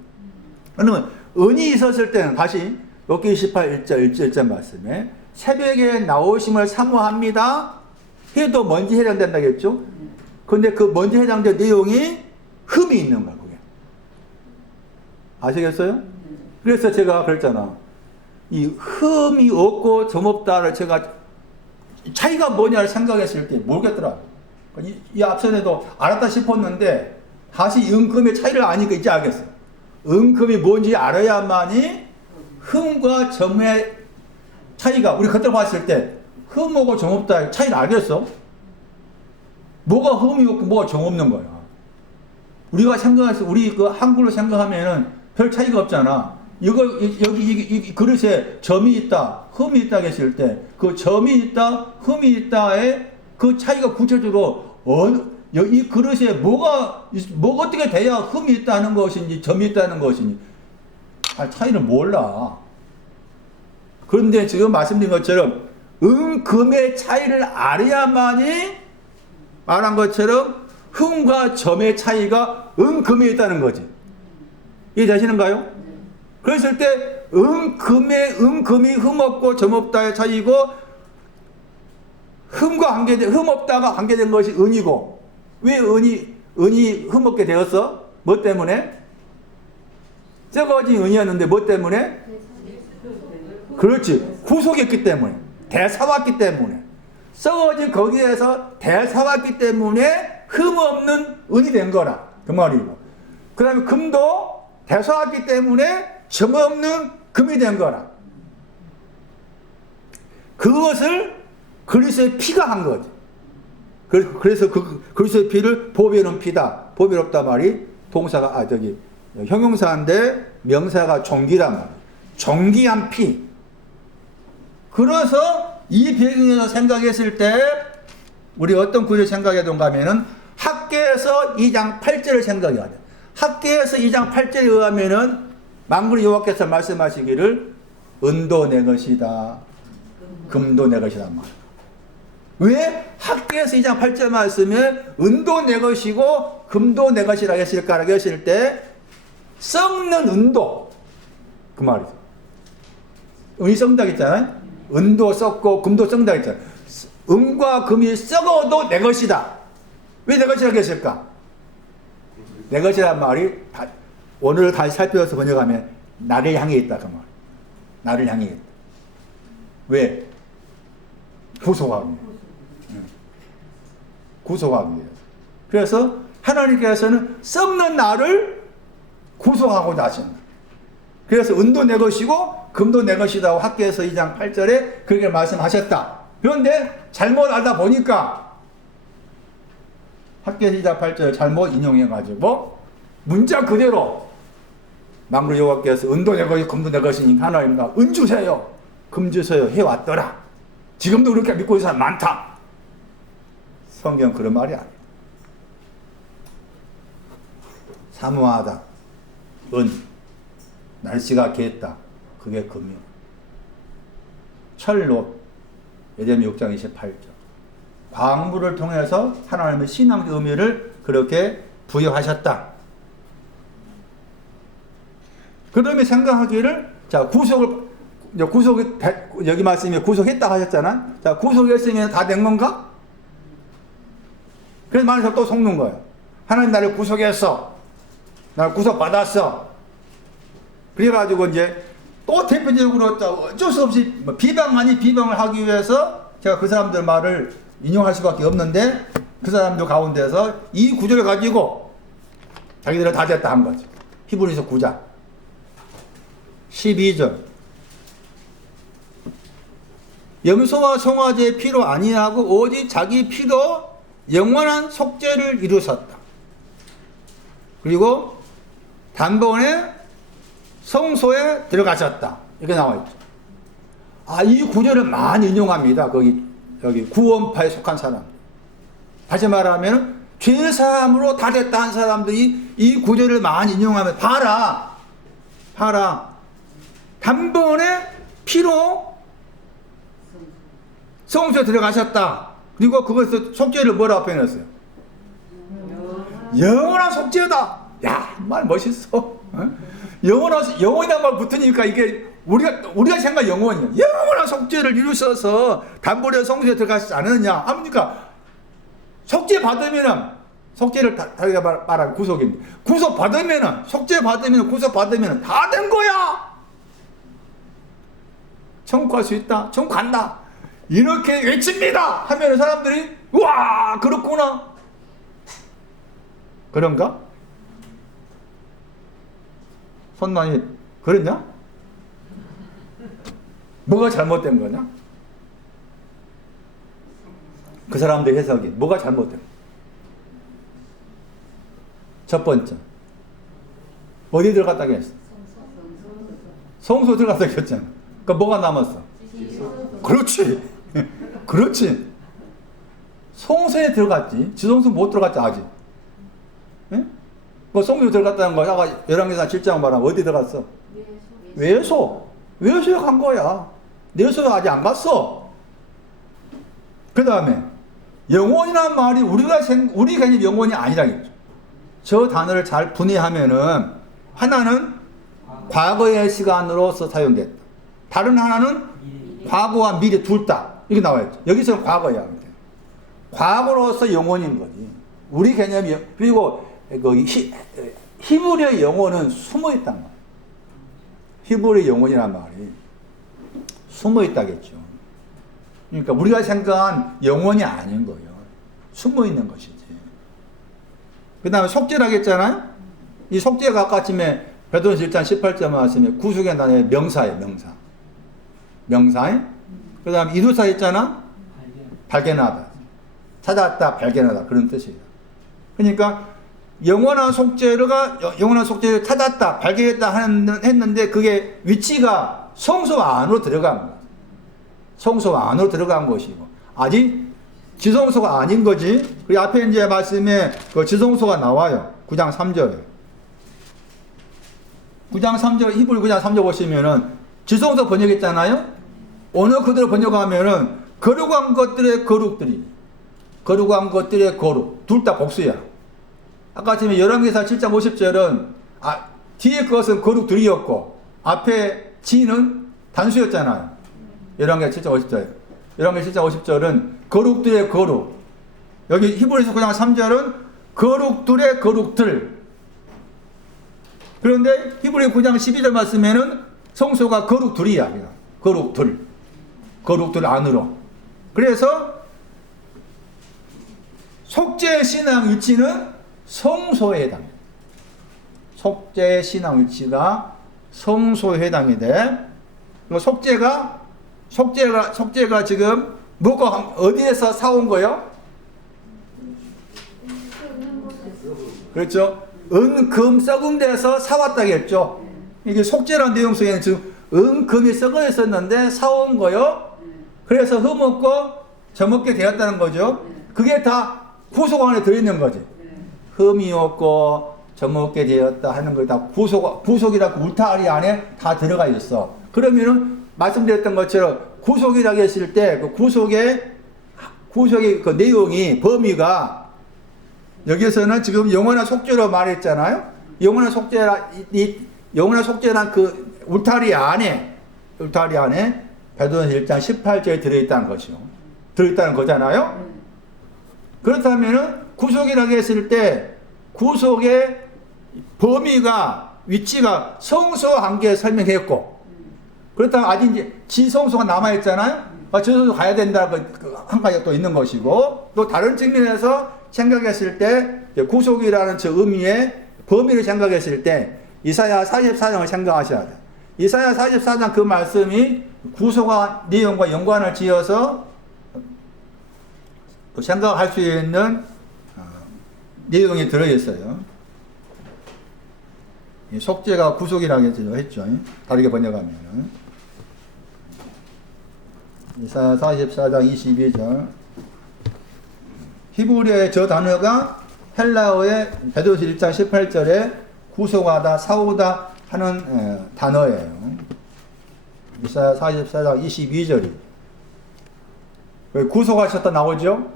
그러면 은이 있었을 때는 다시 욥기 28 1절 말씀에 새벽에 나오심을 사모합니다 해도 먼지 해당된다겠죠? 근데 그 먼지 해당된 내용이 흠이 있는 거야, 그게. 아시겠어요? 그래서 제가 그랬잖아. 이 흠이 없고 점 없다를 제가 차이가 뭐냐를 생각했을 때 모르겠더라. 이 앞선에도 알았다 싶었는데 다시 은금의 차이를 아니까 이제 알겠어. 은금이 뭔지 알아야만이 흠과 점의 차이가, 우리 그때 봤을 때 흠하고 점 없다의 차이를 알겠어? 뭐가 흠이 없고 뭐가 점 없는 거야. 우리가 생각해서 우리 그 한글로 생각하면은 별 차이가 없잖아. 이 그릇에 점이 있다, 흠이 있다 했을 때 그 점이 있다, 흠이 있다의 그 차이가 구체적으로 이 그릇에 뭐가 어떻게 돼야 흠이 있다는 것인지 점이 있다는 것인지 차이를 몰라. 그런데 지금 말씀드린 것처럼 금의 차이를 알아야만이 말한 것처럼 흠과 점의 차이가 금에 있다는 거지. 이해되시는가요? 그랬을 때 금이 흠 없고 점 없다의 차이고, 흠 없다가 관계된 것이 은이고, 왜 은이 흠 없게 되었어? 뭐 때문에? 썩어진 은이었는데 뭐 때문에? 그렇지. 구속했기 때문에. 대사왔기 때문에. 썩어진 거기에서 대사왔기 때문에 흠 없는 은이 된 거라. 그 말이고. 그 다음에 금도 대사왔기 때문에 점 없는 금이 된 거라. 그것을 그리스도의 피가 한 거지. 그래서 그리스도의 피를 보배로운 피다. 보배롭다 말이 동사가 형용사인데 명사가 종기란 말이야. 종기한 피. 그래서 이 배경에서 생각했을 때 우리 어떤 구절을 생각해야 되는가 하면은 학개에서 2장 8절을 생각해야 돼. 학개에서 2장 8절에 의하면은 만군의 여호와께서 말씀하시기를 은도 내 것이다, 금도 내 것이다 말이야. 왜 학개에서 2장 8절 말씀에 은도 내 것이고 금도 내 것이라 했을까라고 했을 때 썩는 은도 그 말이죠. 은이 썩는다 했잖아요. 은도 썩고 금도 썩는다 했잖아요. 은과 금이 썩어도 내 것이다. 왜 내 것이라고 했을까? 내 것이란 말이 오늘 다시 살펴서 번역하면 나를 향해 있다 그 말. 나를 향해 있다. 왜? 구속하기 위해. 구속하기 위해. 그래서 하나님께서는 썩는 나를 구속하고자 하신다. 그래서 은도 내 것이고 금도 내 것이다. 학개에서 2장 8절에 그렇게 말씀하셨다. 그런데 잘못 알다 보니까 학개에서 2장 8절을 잘못 인용해가지고 문자 그대로 만군의 여호와께서 은도 내 것이 금도 내 것이니까 하나님과 은 주세요, 금 주세요 해왔더라. 지금도 그렇게 믿고 있는 사람 많다. 성경 그런 말이 아니에요. 사모하다, 은, 날씨가 개했다, 그게 금이요. 철로, 예레미야 6장 28절. 광부를 통해서 하나님의 신앙의 의미를 그렇게 부여하셨다. 그러면 생각하기를, 자, 구속이, 여기 말씀에 구속했다 하셨잖아. 자, 구속했으면 다 된 건가? 그래서 말해서 또 속는 거예요. 하나님 나를 구속했어. 나를 구속받았어. 그래가지고 이제 또 대표적으로 어쩔 수 없이 비방 아니 비방을 하기 위해서 제가 그 사람들 말을 인용할 수밖에 없는데 그 사람들 가운데서 이 구절을 가지고 자기들은 다 됐다 한 거죠. 히브리서 9장 12절. 염소와 송아지의 피로 아니하고 오직 자기 피로 영원한 속죄를 이루셨다. 그리고 단번에 성소에 들어가셨다. 이렇게 나와 있죠. 아, 이 구절을 많이 인용합니다. 여기 구원파에 속한 사람. 다시 말하면 죄사함으로 다 됐다 한 사람들이 이 구절을 많이 인용하면 봐라. 단번에 피로 성소에 들어가셨다. 그리고 그것을 속죄를 뭐라고 표현했어요? 영원한 속죄다. 야, 말 멋있어. 영원이란 말 붙으니까 이게 우리가 생각 영원이야. 영원한 속죄를 이루셔서 단번에 성소에 들어가시지 않느냐. 합니까? 속죄 받으면은 속죄를 다르게 말하면 구속입니다. 구속 받으면은 속죄 받으면 구속 받으면 다 된 거야. 천국 갈 수 있다. 천국 간다. 이렇게 외칩니다. 하면 사람들이 와 그렇구나. 그런가? 손만이 그랬냐? 뭐가 잘못된 거냐? 그 사람들 해석이 뭐가 잘못된 거야? 첫 번째 어디 들어갔다고 했어? 성소 들어갔다고 했잖아. 그러니까 뭐가 남았어? 그렇지. 그렇지. 성소에 들어갔지. 지성소 못 들어갔지 아직. 예? 뭐 성소에 들어갔다는 거야. 아까 열왕기상 7장 말하면 어디 들어갔어? 외소에 간 거야. 내소에 아직 안 갔어. 그 다음에 영혼이란 말이 우리 개념 영혼이 아니라겠죠. 저 단어를 잘 분해하면은 하나는 과거의 시간으로서 사용됐다. 다른 하나는 과거와 미래 둘 다. 이렇게 나와있죠. 여기서는 과거야. 과거로서 영혼인 거지. 우리 개념이, 그리고 히브리의 영혼은 숨어 있단 말이야. 히브리의 영혼이란 말이 숨어 있다겠죠. 그러니까 우리가 생각한 영혼이 아닌 거예요. 숨어 있는 것이지. 그 다음에 속죄라고 했잖아요. 이 속죄가 아까 아침에 베드로전서 1장 18절 말씀에 구속의 단어의 명사예요. 명사. 그 다음에 이루사 있잖아. 발견하다. 찾았다, 발견하다. 그런 뜻이에요. 그러니까 영원한 속죄를 찾았다, 발견했다 했는데 그게 위치가 성소 안으로 들어간 거야. 성소 안으로 들어간 것이고 아직 지성소가 아닌 거지. 그리고 앞에 이제 말씀에 그 지성소가 나와요. 9장 3절에. 9장 3절, 히브리 9장 3절 보시면은 지성소 번역했잖아요. 언어 그대로 번역하면은 거룩한 것들의 거룩들이, 거룩한 것들의 거룩, 둘 다 복수야. 아까 지금 열왕기사 7장 50절은 뒤에 것은 거룩들이었고 앞에 지는 단수였잖아요. 열왕기사 7장 50절. 열왕기사 7장 50절은 거룩들의 거룩. 여기 히브리서 9장 3절은 거룩들의 거룩들. 그런데 히브리 9장 12절 말씀에는 성소가 거룩들이야. 거룩들 안으로. 그래서 속죄 신앙 위치는 성소에 해당해. 속죄 신앙 위치가 성소에 해당이 돼. 속죄가 지금 뭐가 어디에서 사온 거요? 그렇죠. 은금 썩은 데서 사왔다겠죠. 이게 속죄라는 내용 속에는 지금 은금이 썩어 있었는데 사온 거요. 그래서 흠없고 저먹게 되었다는 거죠. 그게 다 구속 안에 들어있는 거지. 흠이 없고 저먹게 되었다 하는 거 다 구속이라고 울타리 안에 다 들어가 있어. 그러면은 말씀드렸던 것처럼 구속이라고 했을 때 그 구속의 그 내용이 범위가 여기서는 지금 영원한 속죄로 말했잖아요. 영원한 속죄란 그 울타리 안에 베드로전서 1장 18절에 들어있다는 것이요. 들어있다는 거잖아요. 그렇다면은 구속이라고 했을 때 구속의 범위가 위치가 성소 한계 설명했고 그렇다면 아직 이제 지성소가 남아있잖아요. 지성소 가야 된다 한 가지가 또 있는 것이고 또 다른 측면에서 생각했을 때 구속이라는 저 의미의 범위를 생각했을 때 이사야 44장을 생각하셔야 돼요. 이사야 44장 그 말씀이 구속의 내용과 연관을 지어서 생각할 수 있는 내용이 들어있어요. 속죄가 구속이라고 했죠. 다르게 번역하면 이사야 44장 22절 히브리어의 저 단어가 헬라어의 베드로전서 1장 18절에 구속하다, 사오다 하는 단어예요. 이사야 44장 22절이 구속하셨다 나오죠?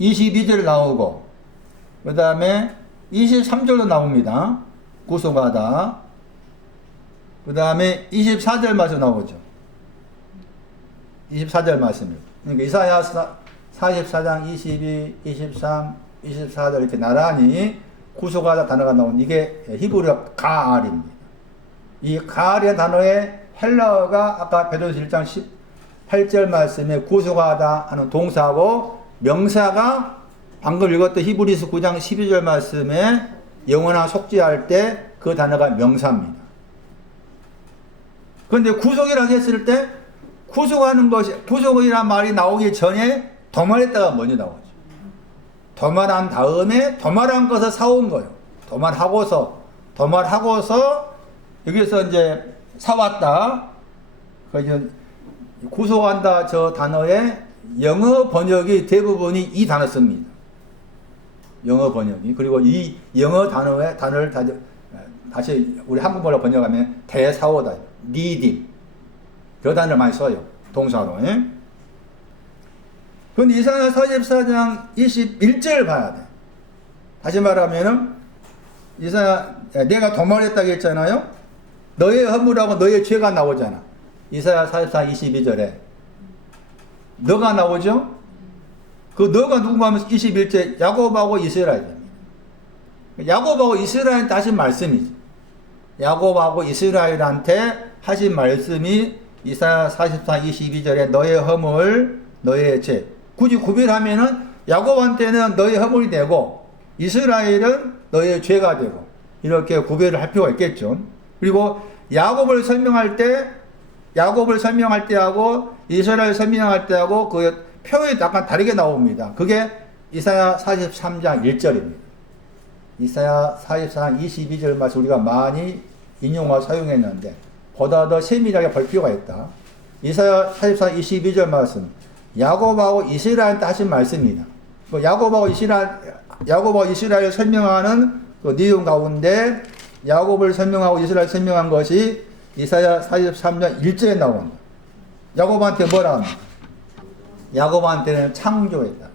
22절 나오고 그 다음에 23절로 나옵니다. 구속하다. 그 다음에 24절 말씀 나오죠. 24절 말씀이요. 그러니까 이사야 44장 22, 23, 24절 이렇게 나란히 구속하다 단어가 나온 이게 히브리어 가알입니다. 이 가알이라는 단어의 헬라어가 아까 베드로전서 1장 18절 말씀에 구속하다 하는 동사고 명사가 방금 읽었던 히브리서 9장 12절 말씀에 영원한 속죄할 때 그 단어가 명사입니다. 그런데 구속이라고 했을 때 구속하는 것이 구속이라는 말이 나오기 전에 도말했다가 먼저 나오죠. 도말한 다음에 도말한 것을 사온 거예요. 도말하고서 여기서 이제 사왔다. 그 구속한다 저 단어의 영어 번역이 대부분이 이 단어 씁니다. 영어 번역이. 그리고 이 영어 단어를 다시 우리 한국말로 번역하면 대사오다. 리딤. 그 단어를 많이 써요. 동사로. 그런데 이사야 44장 21절을 봐야 돼. 다시 말하면은 이사야 내가 도말했다고 했잖아요. 너의 허물하고 너의 죄가 나오잖아. 이사야 44장 22절에 너가 나오죠? 그 너가 누군가 하면 21절 야곱하고 이스라엘입니다. 야곱하고 이스라엘한테 하신 말씀이지. 야곱하고 이스라엘한테 하신 말씀이 이사야 44장 22절에 너의 허물, 너의 죄. 굳이 구별하면은 야곱한테는 너의 허물이 되고 이스라엘은 너의 죄가 되고 이렇게 구별을 할 필요가 있겠죠. 그리고 야곱을 설명할 때하고 이스라엘 설명할 때하고 그 표현이 약간 다르게 나옵니다. 그게 이사야 43장 1절입니다. 이사야 44장 22절 말씀 우리가 많이 인용과 사용했는데 보다 더 세밀하게 볼 필요가 있다. 이사야 44장 22절 말씀 야곱하고 이스라엘한테 하신 말씀입니다. 야곱하고 이스라엘을 설명하는 그 내용 가운데 야곱을 설명하고 이스라엘 설명한 것이 이사야 43장 1절에 나옵니다. 야곱한테 뭐라 합니까? 야곱한테는 창조했다.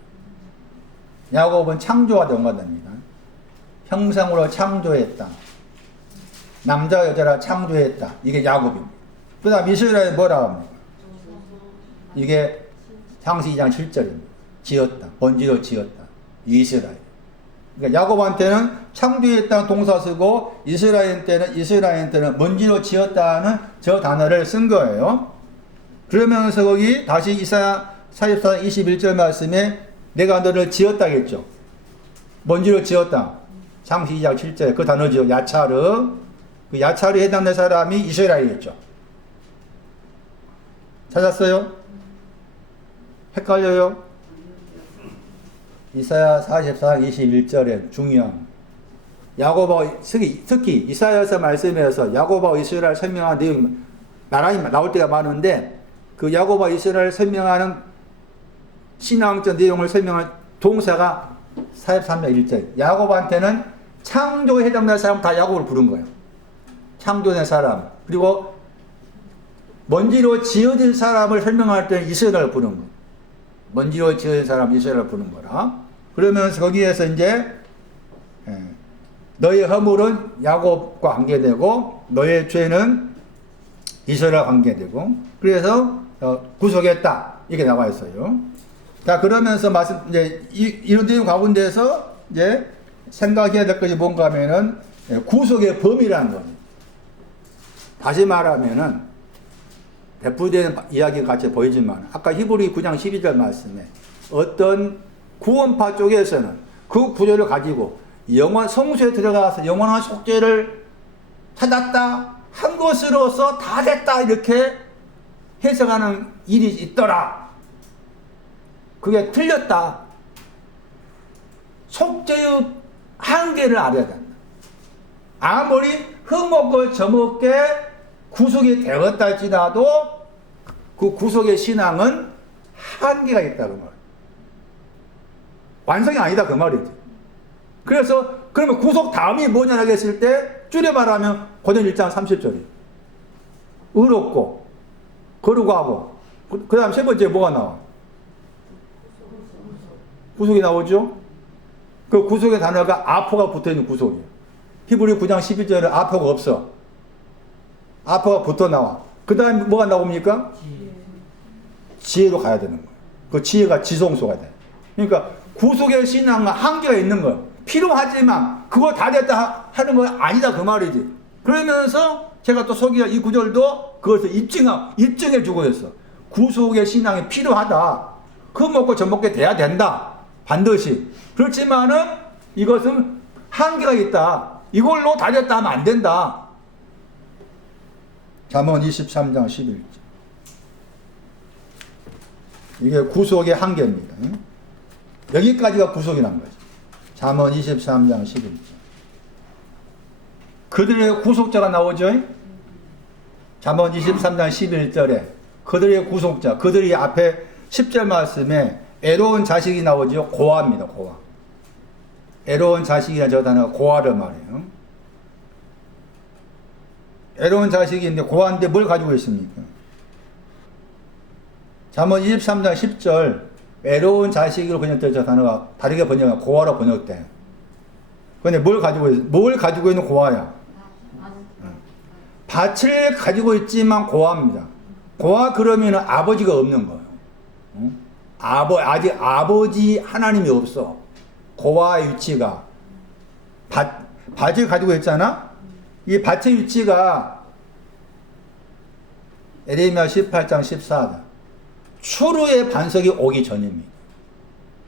야곱은 창조와 연관됩니다. 형상으로 창조했다. 남자 여자라 창조했다. 이게 야곱입니다. 그 다음 이스라엘 뭐라 합니까? 이게 창세기 2장 7절입니다. 지었다. 번지로 지었다. 이스라엘. 그러니까 야곱한테는 창조했다는 동사 쓰고 이스라엘한테는 먼지로 지었다는 저 단어를 쓴 거예요. 그러면서 거기 다시 이사야 44장 21절 말씀에 내가 너를 지었다겠죠. 먼지로 지었다. 창세기 2장 7절 그 단어죠. 야차르. 그 야차르에 해당된 사람이 이스라엘이었죠. 찾았어요? 헷갈려요? 이사야 44장 21절에 중요한 야곱하고 특히 이사야서 말씀에서 야곱하고 이스라엘 설명한 내용이 나란히 나올 때가 많은데 그 야곱하고 이스라엘 설명하는 신앙적 내용을 설명한 동사가 43장 1절 야곱한테는 창조에 해당된 사람 다 야곱을 부른 거예요. 창조된 사람 그리고 먼지로 지어진 사람을 설명할 때는 이스라엘을 부른 거예요. 먼지로 지어진 사람 이스라엘을 부른 거라. 그러면서 거기에서 이제 너의 허물은 야곱과 관계되고 너의 죄는 이스라엘과 관계되고 그래서 구속했다 이렇게 나와 있어요. 자 그러면서 이제 이런 내용 가운데서 이제 생각해야 될 것이 뭔가 하면은 구속의 범위라는 거죠. 다시 말하면은 배포되는 이야기가 같이 보이지만 아까 히브리 9장 12절 말씀에 어떤 구원파 쪽에서는 그 구절을 가지고 성소에 들어가서 영원한 속죄를 찾았다 한 것으로서 다 됐다 이렇게 해석하는 일이 있더라. 그게 틀렸다. 속죄의 한계를 알아야 된다. 아무리 흠없고 저먹게 구속이 되었다 할지라도 그 구속의 신앙은 한계가 있다는 말. 완성이 아니다 그 말이지. 그래서 그러면 구속 다음이 뭐냐라고 했을 때 줄여 말하면 고린도 1장 30절이에요. 의롭고 거룩하고 그 다음 세 번째 뭐가 나와? 구속이 나오죠. 그 구속의 단어가 아포가 붙어있는 구속이에요. 히브리 9장 12절에 아포가 없어. 아포가 붙어 나와. 그 다음에 뭐가 나옵니까? 지혜로 가야 되는 거예요. 그 지혜가 지성소가 돼. 그러니까 구속의 신앙은 한계가 있는 거예요. 필요하지만 그거 다 됐다 하는 건 아니다 그 말이지. 그러면서 제가 또 소개할 이 구절도 그것을 입증해 주고 있어. 구속의 신앙이 필요하다. 그 먹고 저 먹게 돼야 된다. 반드시. 그렇지만은 이것은 한계가 있다. 이걸로 다 됐다 하면 안 된다. 잠언 23장 11절. 이게 구속의 한계입니다. 여기까지가 구속이 난 거죠. 잠언 23장 11절. 그들의 구속자가 나오죠. 잠언 23장 11절에 그들의 구속자, 그들이 앞에 10절 말씀에 애로운 자식이 나오죠. 고아입니다. 고아. 애로운 자식이라는 저 단어가 고아를 말해요. 애로운 자식인데 고아인데 뭘 가지고 있습니까? 잠언 23장 10절 애로운 자식으로 번역된 저 단어가 다르게 번역한 고아로 번역돼. 그런데 뭘 가지고 있는 고아야? 밭을 가지고 있지만 고아입니다. 고아 그러면 아버지가 없는 거예요. 아직 아버지 하나님이 없어. 고아의 위치가 밭을 가지고 있잖아. 이 밭의 위치가 에레미야 18장 14절. 추루의 반석이 오기 전입니다.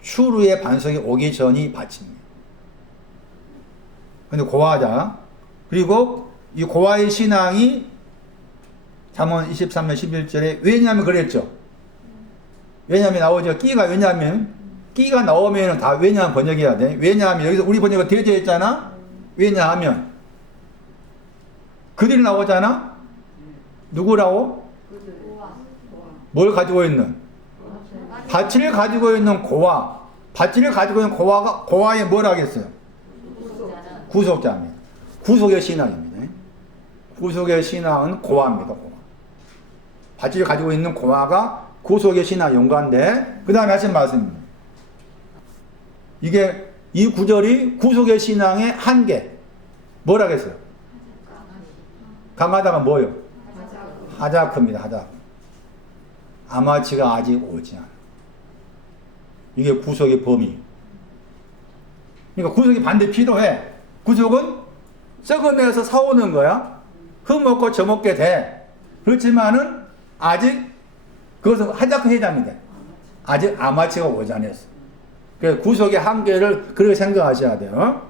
추루의 반석이 오기 전이 밭입니다. 근데 고아자 그리고 이 고아의 신앙이 잠언 23년 11절에 왜냐하면 그랬죠. 왜냐하면 나오죠. 끼가 왜냐하면 끼가 나오면 다 왜냐하면 번역해야 돼. 왜냐하면 여기서 우리 번역은 대제했잖아. 왜냐하면 그들이 나오잖아. 누구라고? 뭘 가지고 있는? 밭을 가지고 있는 고아. 밭을 가지고 있는 고아에 뭘 하겠어요? 구속자입니다. 구속의 신앙입니다. 구속의 신앙은 고아입니다. 고아. 밭을 가지고 있는 고아가 구속의 신앙 연관돼. 그 다음에 하신 말씀입니다. 이게 이 구절이 구속의 신앙의 한계. 뭘 하겠어요? 강하다가 뭐요? 하자크입니다. 하자크. 아마치가 아직 오지 않아. 이게 구속의 범위. 그러니까 구속이 반대 필요해. 구속은 썩어내서 사오는 거야. 흠먹고 저먹게 돼. 그렇지만은 아직 그것은 하자크 회장인데 아직 아마치가 오지 않았어. 그래서 구속의 한계를 그렇게 생각하셔야 돼요.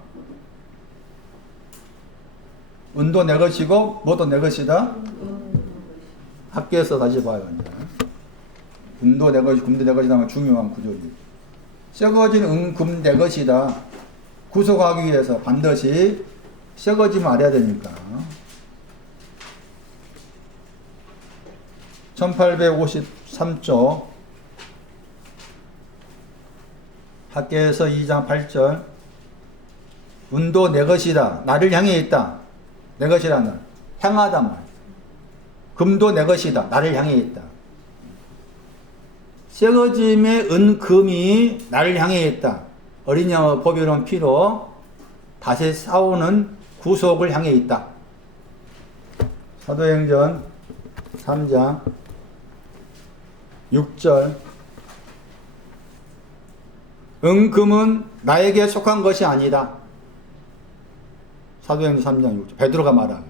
은도 내 것이고 뭐도 내 것이다. 학교에서 다시 봐요. 은도 내 것이 금도 내 것이다 하면 중요한 구조지. 썩어진 금 내 것이다. 구속하기 위해서 반드시 썩어지면 알아야 되니까. 1853조 학계에서 2장 8절 운도 내 것이다. 나를 향해 있다. 내 것이라는 향하단 말. 금도 내 것이다. 나를 향해 있다. 썩어짐의 은금이 나를 향해 있다. 어린 양의 보배로운 피로 다시 싸우는 구속을 향해 있다. 사도행전 3장 6절 은금은 나에게 속한 것이 아니다. 사도행전 3장 6절 베드로가 말하는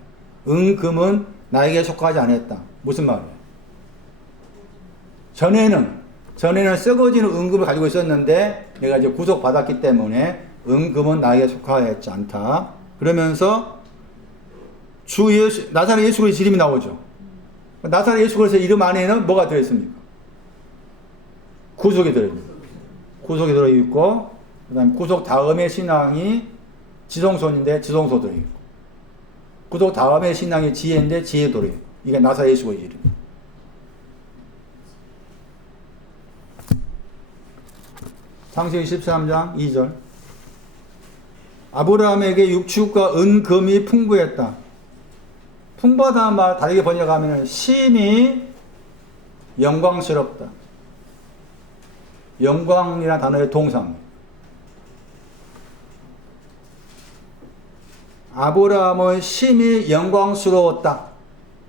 은금은 나에게 속하지 않았다. 무슨 말이에요? 전에는 썩어지는 은금을 가지고 있었는데 내가 이제 구속받았기 때문에 은금은 나에게 속하지 않다. 그러면서 주 예수, 나사렛 예수 그리스도의 이름이 나오죠. 나사렛 예수 그리스도의 이름 안에는 뭐가 들어있습니까? 구속이 들어있습니다. 구속이 들어있고 그 다음에 구속 다음의 신앙이 지성소인데 지성소 들어있고 구속 다음의 신앙이 지혜인데 지혜 들어있고 이게 나사렛 예수 그리스도의 이름. 창세기 13장 2절 아브라함에게 육축과 은금이 풍부했다. 풍부하다는 말 다르게 번역하면 심히 영광스럽다. 영광이라는 단어의 동상. 아브라함은 심히 영광스러웠다.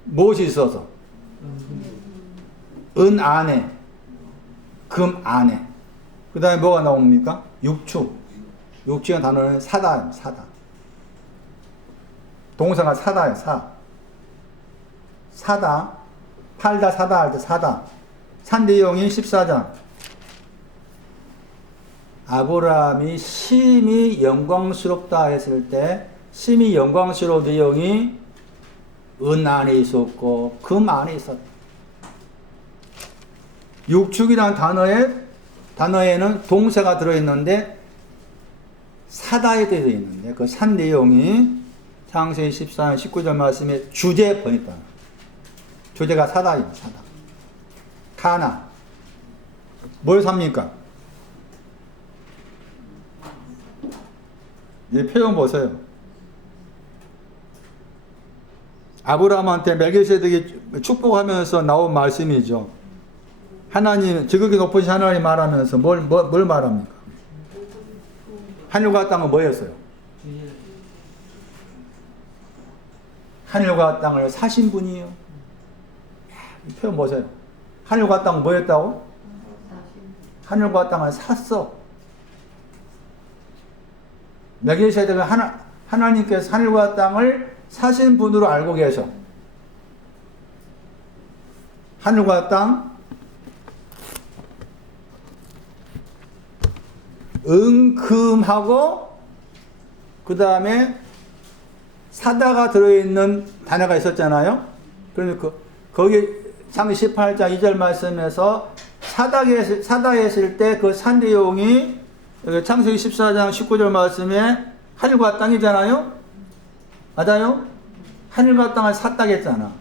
무엇이 있어서? 은 안에, 금 안에. 그 다음에 뭐가 나옵니까? 육축. 육축의 단어는 사다예요. 사다. 동사가 사다예요. 사다. 팔다 사다 할 때 사다. 산 내용이 14장. 아브라함이 심히 영광스럽다 했을 때 심히 영광스러운 내용이 은 안에 있었고 금 안에 있었다. 육축이라는 단어에는 동사가 들어있는데 사다에 들어있는데 그 산 내용이 창세기 14장 19절 말씀에 주제 번역다. 주제가 사다입니다. 사다. 카나. 뭘 삽니까? 이 표현 보세요. 아브라함한테 멜기세덱이 축복하면서 나온 말씀이죠. 하나님, 지극히 높으신 하나님 말하면서 뭘 말합니까? 하늘과 땅은 뭐였어요? 하늘과 땅을 사신 분이에요. 이 표현 보세요. 하늘과 땅은 뭐였다고? 하늘과 땅을 샀어. 멜기세덱은 하나님께서 하늘과 땅을 사신 분으로 알고 계셔. 하늘과 땅, 은금하고 그 다음에 사다가 들어있는 단어가 있었잖아요. 그러니까 거기 창세기 18장 2절 말씀에서 사다에 했을 때 그 산 내용이 여기 창세기 14장 19절 말씀에 하늘과 땅이잖아요. 맞아요? 하늘과 땅을 샀다 했잖아.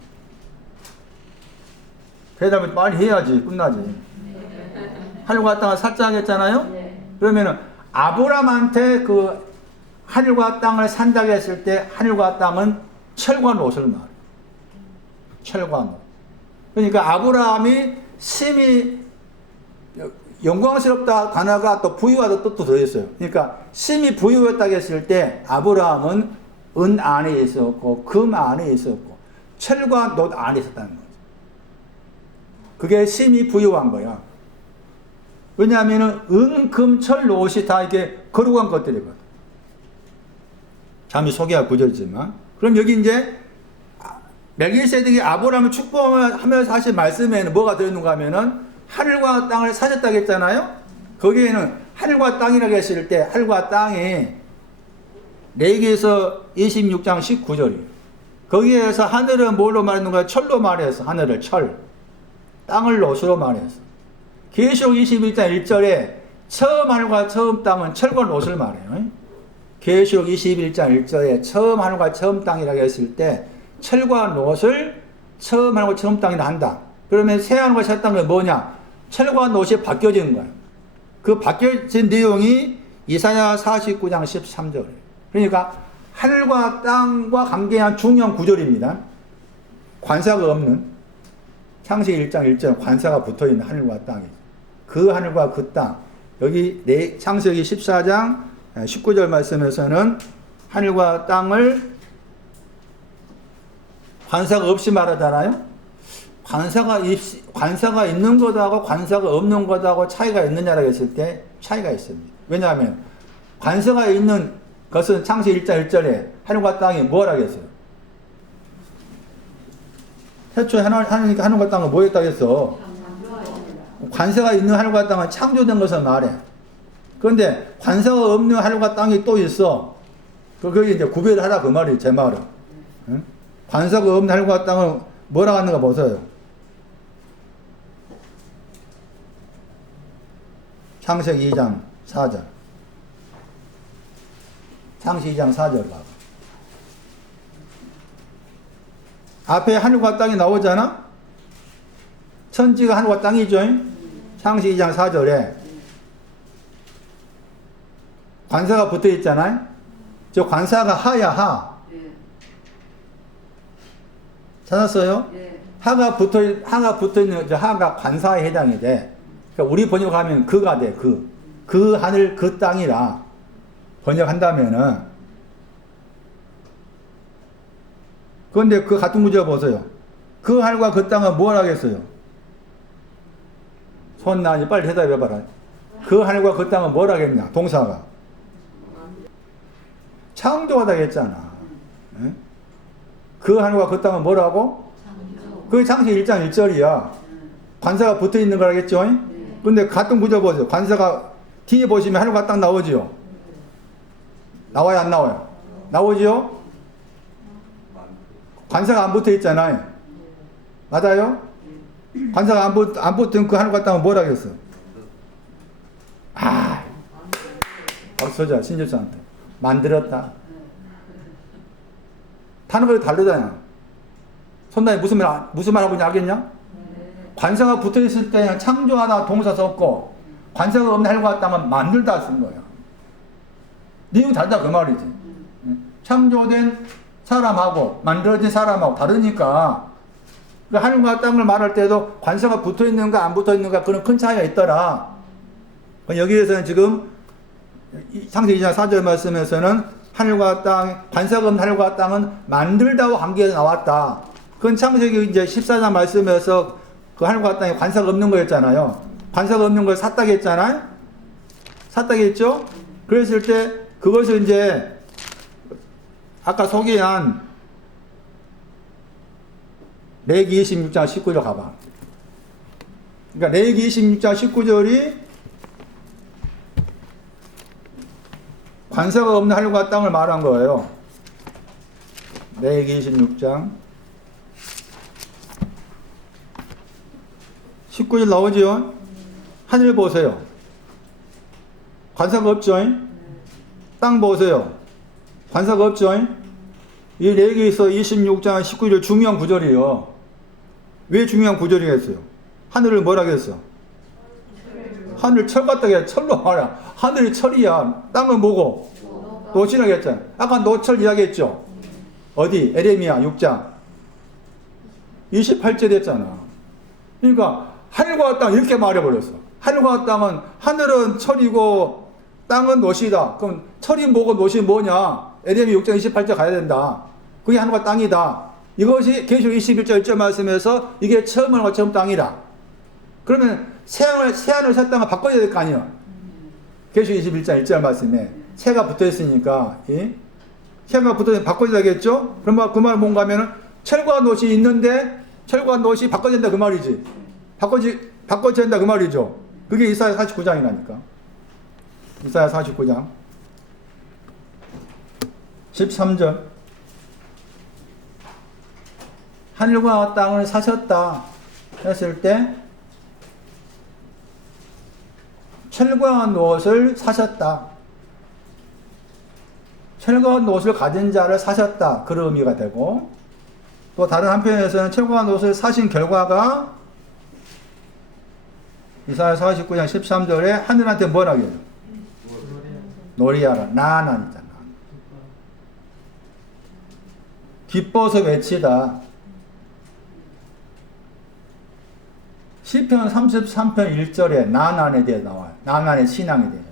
대답을 빨리 해야지 끝나지. 하늘과 땅을 샀다 했잖아요. 그러면은 아브람한테 그 하늘과 땅을 산다고 했을 때 하늘과 땅은 철과 롯을 말해. 철과 롯. 그러니까 아브라함이 심히 영광스럽다 단어가 또 부유하다 뜻도 더했어요. 그러니까 심히 부유했다고 했을 때 아브라함은 은 안에 있었고 금 안에 있었고 철과 롯 안에 있었다는 거죠. 그게 심히 부유한 거야. 왜냐하면 은, 금, 철, 롯이 다 이렇게 거룩한 것들이거든. 잠시 소개할 구절이지만. 그럼 여기 이제 멜기세덱이 아브라함을 축복하면서 하신 말씀에는 뭐가 들어있는가 하면은 하늘과 땅을 사셨다고 했잖아요. 거기에는 하늘과 땅이라고 했을 때 하늘과 땅이 레위기에서 26장 19절이에요. 거기에서 하늘은 뭘로 말했는가? 철로 말했어. 하늘을 철. 땅을 롯으로 말했어. 계시록 21장 1절에 처음 하늘과 처음 땅은 철과 롯을 말해요. 계시록 21장 1절에 처음 하늘과 처음 땅이라고 했을 때 철과 롯을 처음 하늘과 처음 땅이라 한다. 그러면 새 하늘과 새 땅은 뭐냐? 철과 롯이 바뀌어진 거야. 그 바뀌어진 내용이 이사야 49장 13절이에요. 그러니까 하늘과 땅과 관계한 중요한 구절입니다. 관사가 없는 창세기 1장 1절 관사가 붙어있는 하늘과 땅이 그 하늘과 그 땅 여기 창세기 14장 19절 말씀에서는 하늘과 땅을 관사가 없이 말하잖아요. 관사가 있는 것하고 관사가 없는 것하고 차이가 있느냐라고 했을 때 차이가 있습니다. 왜냐하면 관사가 있는 것은 창세기 1장 1절에 하늘과 땅이 뭐라고 했어요? 태초에 하나님께 하늘과 땅을 뭐 했다고 했어? 관사가 있는 하늘과 땅은 창조된 것을 말해. 그런데 관사가 없는 하늘과 땅이 또 있어. 그게 이제 구별을 하라 그 말이에요. 제 말은. 응? 관사가 없는 하늘과 땅은 뭐라고 하는가 보세요. 창세기 2장 4절. 창세기 2장 4절 봐봐. 앞에 하늘과 땅이 나오잖아? 천지가 하늘과 땅이죠? 창세기 2장 4절에 관사가 붙어 있잖아요? 저 관사가 하야, 하. 찾았어요? 하가 붙어 있는, 저 하가 관사에 해당이 돼. 그러니까 우리 번역하면 그가 돼, 그. 그 하늘, 그 땅이라 번역한다면은. 그런데 그 같은 구절 보세요. 그 하늘과 그 땅은 뭘 하겠어요? 손 나니 빨리 대답해봐라. 그 하늘과 그 땅은 뭘 하겠냐? 동사가. 창조하다 했잖아. 네? 그 하늘과 그 땅은 뭐라고? 그게 창세기 1장 1절이야. 관사가 붙어 있는 거라겠죠? 근데 같은 구절 보세요. 관사가 뒤에 보시면 하늘과 땅 나오지요? 나와요, 안 나와요? 나오지요? 관사가 안 붙어 있잖아요. 맞아요? 관사가 안 붙은 그 하늘과 땅은 뭐라 그랬어? 박수 쳐, 신주사한테. 만들었다. 단어가 다르잖아. 손단이 무슨 말 하고 있냐 알겠냐? 관사가 붙어 있을 때 창조하다 동사 썼고, 관사가 없는 하늘과 땅은 만들다 쓴 거야. 내용이 다르다 그 말이지. 창조된 사람하고 만들어진 사람하고 다르니까 그 하늘과 땅을 말할 때도 관사가 붙어 있는가 안 붙어 있는가 그런 큰 차이가 있더라. 여기에서는 지금 창세기 2장 4절 말씀에서는 하늘과 땅, 관사가 없는 하늘과 땅은 만들다와 관계에서 나왔다. 그건 창세기 이제 14장 말씀에서 그 하늘과 땅에 관사가 없는 거였잖아요. 관사가 없는 걸 샀다고 했잖아요. 샀다고 했죠? 그랬을 때 그것을 이제 아까 소개한 레위기 26장 19절 가봐. 그러니까 레위기 26장 19절이 관사가 없는 하늘과 땅을 말한 거예요. 레위기 26장 19절 나오죠? 하늘 보세요. 관사가 없죠? 땅 보세요. 관사가 없죠? 이 레위기서 26장 19절 중요한 구절이에요. 왜 중요한 구절이겠어요? 하늘을 뭐라 그랬어? 하늘 철 같다 해. 철로 말이야. 하늘이 철이야. 땅은 뭐고? 노치라고 했잖아. 아까 노철 이야기했죠? 어디? 에레미야 6장 28절 했잖아. 그러니까 하늘과 땅 이렇게 말해버렸어. 하늘과 땅은, 하늘은 철이고 땅은 노시다. 그럼 철이 뭐고 노시 뭐냐? 에레미야 6장 28절 가야 된다. 그게 하늘과 땅이다. 이것이 계시록 21절 1절 말씀에서 이게 처음 하늘과 처음 땅이다. 그러면 새하늘 새 땅을 바꿔야 될 거 아니야. 계시록 21장 1절 말씀에 새가 붙어 있으니까, 새가 붙어 있으면 바꿔야 되겠죠? 그럼 그 말 뭔가 하면은 철과 노시 있는데 철과 노시 바꿔야 된다 그 말이지. 바꿔야 된다 그 말이죠. 그게 이사야 49장이라니까. 이사야 49장 13절 하늘과 땅을 사셨다 했을 때 철과 노옷을 사셨다. 철과 노옷을 가진 자를 사셨다. 그런 의미가 되고, 또 다른 한편에서는 철과 노옷을 사신 결과가 이사야 49장 13절에 하늘한테 뭐라고 해요? 노리하라. 나난이잖아. 기뻐서 외치다. 시편 33편 1절에 나난에 대해 나와요. 나난의 신앙에 대해서.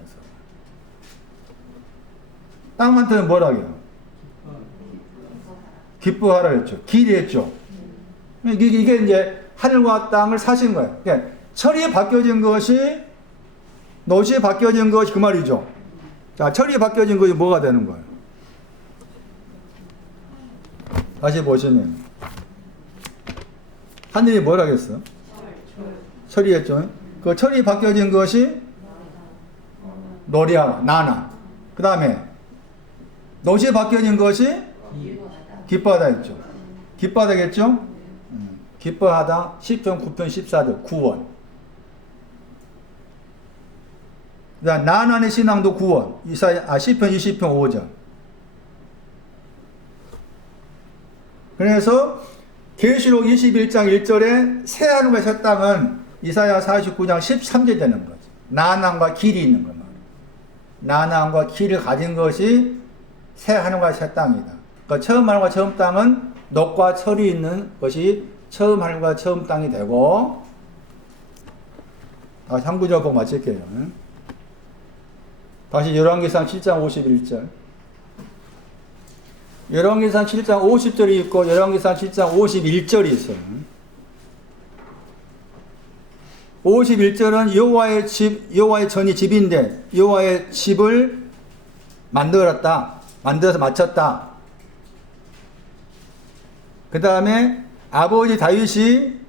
땅한테는 뭐라고 해요? 기뻐하라 했죠. 기대했죠. 이게 이제 하늘과 땅을 사신 거예요. 그러니까 철이 바뀌어진 것이, 노시 바뀌어진 것이 그 말이죠. 자, 철이 바뀌어진 것이 뭐가 되는 거예요? 다시 보시면 하늘이 뭐라고 했어? 철이 했죠. 그 철이 바뀌어진 것이 노리하라, 나나. 그 다음에 노시 바뀌어진 것이 기뻐하다 했죠. 기뻐하다겠죠? 기뻐하다 10편 9편 14절 구원. 그다음 나난의 신앙도 구원. 시편 20편 5절. 그래서 계시록 21장 1절에 새 하늘과 새 땅은 이사야 49장 13절 되는 거죠. 나난과 길이 있는 것 말이에요. 나난과 길을 가진 것이 새 하늘과 새 땅이다. 그러니까 처음 하늘과 처음 땅은 녹과 철이 있는 것이 처음 하늘과 처음 땅이 되고, 다시 한 구절 보고 마칠게요. 다시 열왕기상 7장 51절. 열왕기상 7장 50절이 있고 열왕기상 7장 51절이 있어요. 51절은 여호와의 집, 여호와의 전이 집인데 여호와의 집을 만들어서 마쳤다. 그 다음에 아버지 다윗이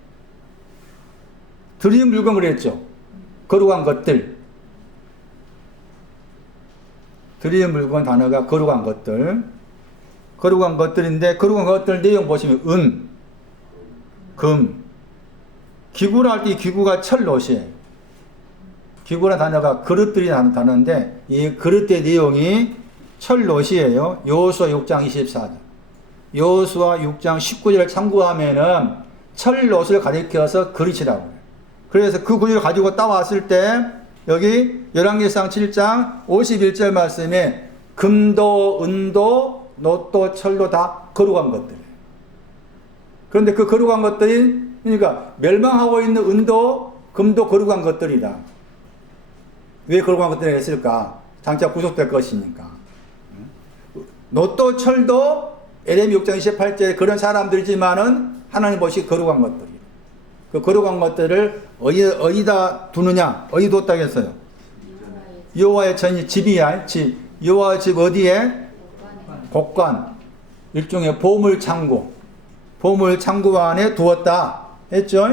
드린 물건을 했죠. 거룩한 것들. 드린 물건 단어가 거룩한 것들. 거룩한 것들인데, 거룩한 것들 내용 보시면 은, 금, 기구라 할 때 기구가 철롯이에요. 기구라는 단어가 그릇들이라는 단어인데 이 그릇의 내용이 철롯이에요. 여호수아 6장 24절. 여호수아 6장 19절을 참고하면은 철롯을 가리켜서 그릇이라고 해요. 그래서 그 구절을 가지고 따왔을 때 여기 열왕기상 7장 51절 말씀에 금도, 은도, 놋도, 철도 다 거룩한 것들이에요. 그런데 그 거룩한 것들이, 그러니까 멸망하고 있는 은도, 금도 거룩한 것들이다. 왜 거룩한 것들이 했을까? 장차 구속될 것이니까. 놋도, 철도, 에레미 6장 28절에 그런 사람들이지만은 하나님 보시 거룩한 것들이에요. 그 거룩한 것들을 어디다 두느냐? 어디 뒀다 했어요? 여호와의 전이 집이야. 집. 여호와의 집 어디에? 곡관. 일종의 보물 창고. 보물 창고 안에 두었다 했죠?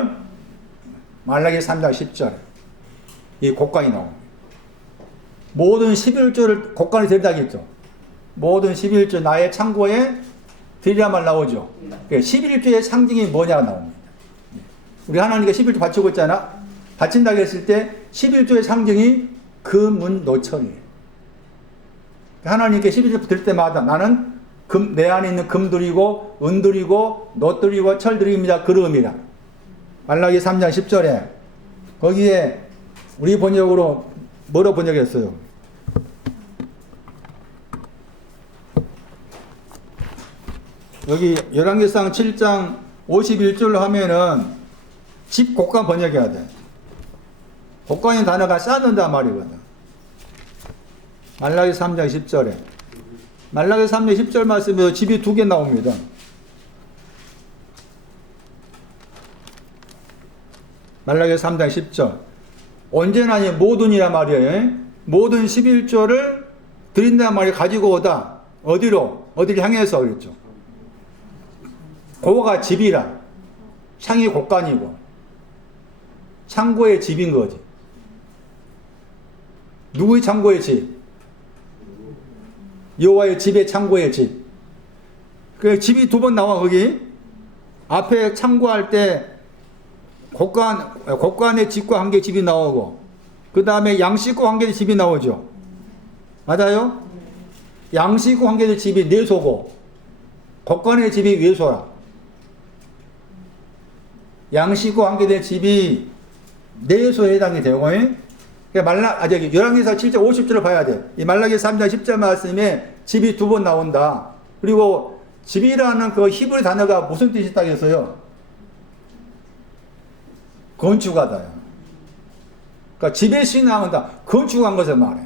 말라기 3장 10절. 이 곡관이 나옵니다. 모든 11조를 곡관에 들여다겠죠. 모든 11조 나의 창고에 드리란 말 나오죠. 11조의 상징이 뭐냐 나옵니다. 우리 하나님께 11조 바치고 있잖아. 바친다고 했을 때 11조의 상징이 금은노철이에요. 하나님께 11조 드릴 때마다 나는 내 안에 있는 금 드리고 은 드리고 노 드리고 철 드립니다. 그름이라. 말라기 3장 10절에 거기에 우리 번역으로 뭐로 번역했어요? 여기 열왕기상 7장 51절로 하면은 집 곡간 번역해야 돼. 곡간인 단어가 쌓는단 말이거든. 말라기 3장 10절에 말라기 3장 10절 말씀에서 집이 두 개 나옵니다. 말라기 3장 10절 언제나 모든이란 말이에요. 모든 11조를 드린다는 말이 가지고 오다. 어디로? 어디를 향해서 그랬죠. 고가 집이라. 창이 곡간이고 창고의 집인 거지. 누구의 창고의 집? 여호와의 집의 창고의 집. 그 집이 두 번 나와 거기. 앞에 창고할 때 곡간의 집과 한 개 집이 나오고 그 다음에 양식과 한 개의 집이 나오죠. 맞아요? 양식과 한 개의 집이 내소고 곡간의 집이 외소라. 양식과 한 개의 집이 내소에 해당이 되고 열왕기상 7장 50절을 봐야 돼. 이 말라기 3장 10절 말씀에 집이 두 번 나온다. 그리고 집이라는 그 히브리 단어가 무슨 뜻이 있다고 했어요? 건축하다. 그러니까 집에 신앙은 다 건축한 것을 말해.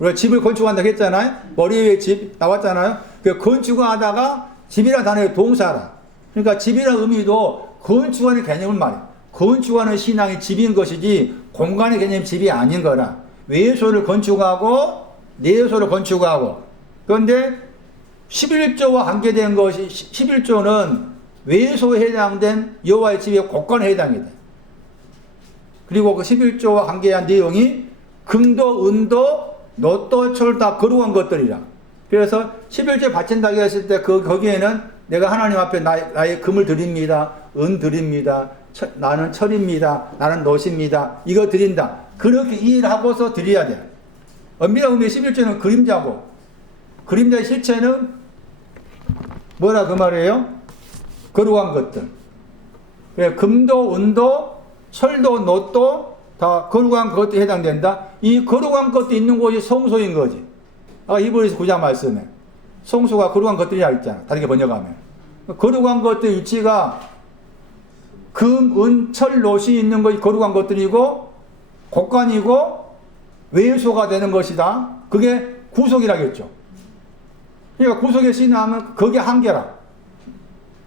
우리가 집을 건축한다고 했잖아요. 머리 위에 집 나왔잖아요. 그 건축하다가 집이라는 단어의 동사라. 그러니까 집이라는 의미도 건축하는 개념을 말해. 건축하는 신앙이 집인 것이지 공간의 개념이 집이 아닌 거라. 외소를 건축하고 내소를 건축하고. 그런데 11조와 관계된 것이 11조는 외소에 해당된 여호와의 집의 곡간에 해당이 돼. 그리고 그 11조와 관계한 내용이 금도 은도 노도 철 다 거룩한 것들이라. 그래서 11조 바친다고 했을 때 거기에는 내가 하나님 앞에 나의 금을 드립니다. 은 드립니다. 나는 철입니다. 나는 노십니다. 이거 드린다. 그렇게 이해하고서 드려야 돼. 엄밀한 의미의 11조는 그림자고 그림자의 실체는 뭐라 그 말이에요? 거룩한 것들. 그래, 금도 은도 철도 노도 다 거룩한 것들에 해당된다. 이 거룩한 것도 있는 곳이 성소인 거지. 히브리서 9장 말씀에 성소가 거룩한 것들이라 했잖아. 다르게 번역하면 거룩한 것들의 위치가 금, 은, 철, 노시 있는 것이 거룩한 것들이고 곡간이고 외소가 되는 것이다. 그게 구속이라겠죠. 그러니까 구속의 신앙은 그게 한계라.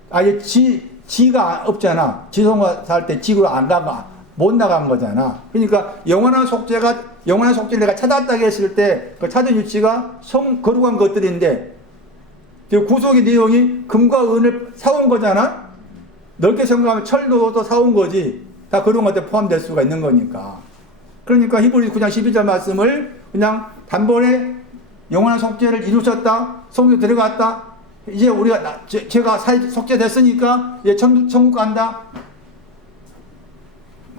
아예 지가 없잖아. 지성화 살 때 지구로 안 나가, 못 나간 거잖아. 그러니까 영원한 속죄를 내가 찾았다고 했을 때 그 찾은 위치가 거룩한 것들인데 구속의 내용이 금과 은을 사온 거잖아. 넓게 생각하면 철도 사온 거지. 다 그런 것들 포함될 수가 있는 거니까. 그러니까 히브리서 9장 12절 말씀을 그냥 단번에 영원한 속죄를 이루셨다. 성경에 들어갔다. 이제 제가 속죄됐으니까 이제 천국 간다.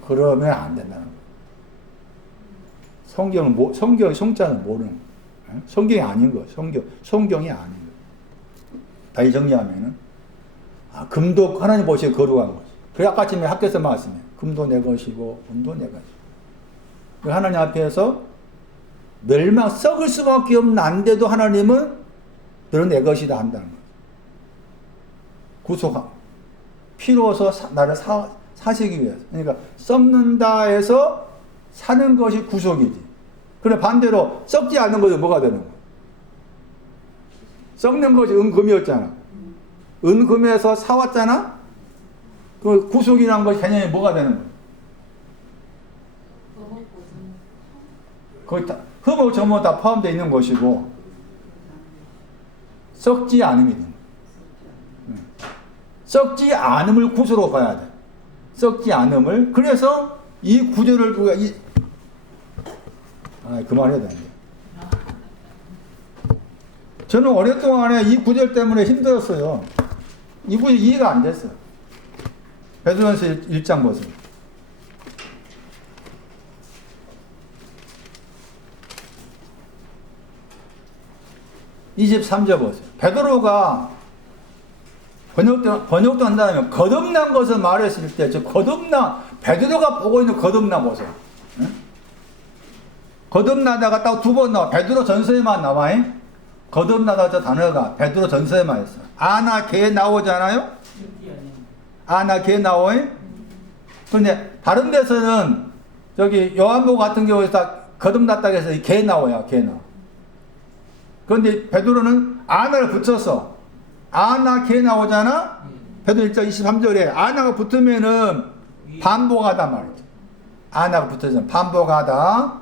그러면 안 된다는 거예요. 성자는 모르는 거예요. 성경이 아닌 거예요. 성경이 아닌 거예요. 다시 정리하면은 금도 하나님 보시기에 거룩한 것이. 그래 아까 아침에 학교에서 말씀해. 금도 내 것이고 은도 내 것이고. 하나님 앞에서 썩을 수밖에 없는 안돼도 하나님은 너는 내 것이다 한다는 거예요. 구속함. 피로서 나를 사시기 위해서. 그러니까 썩는다 해서 사는 것이 구속이지. 그래 반대로 썩지 않는 것이 뭐가 되는 거야? 썩는 것이 은금이었잖아. 은금에서 사왔잖아? 그 구속이라는 것이 개념이 뭐가 되는 거야? 거기 다, 흠하고 점은 다 포함되어 있는 것이고, 썩지 않음이 되는 거야. 썩지 않음을 구조로 봐야 돼. 썩지 않음을. 그래서 이 구조를 우리가 그만해야 되는데. 저는 오랫동안에 이 구절 때문에 힘들었어요. 이 구절 이해가 안 됐어요. 베드로전서 1장 보세요. 23절 보세요. 베드로가 번역도 한다면 거듭난 것을 말했을 때, 베드로가 보고 있는 거듭난 것을. 응? 거듭나다가 딱 두 번 나와. 베드로 전서에만 나와. 거듭나다 저 단어가 베드로 전서에만 있어. 아나 개 나오잖아요? 아나 개 나와. 그런데 다른 데서는 저기 요한복음 같은 경우에 딱 거듭났다고 해서 개 나와요. 개 나와. 그런데 베드로는 아나를 붙여서 아나 개 나오잖아? 베드로 1장 23절에 아나가 붙으면은 반복하다 말이죠. 아나가 붙어서 반복하다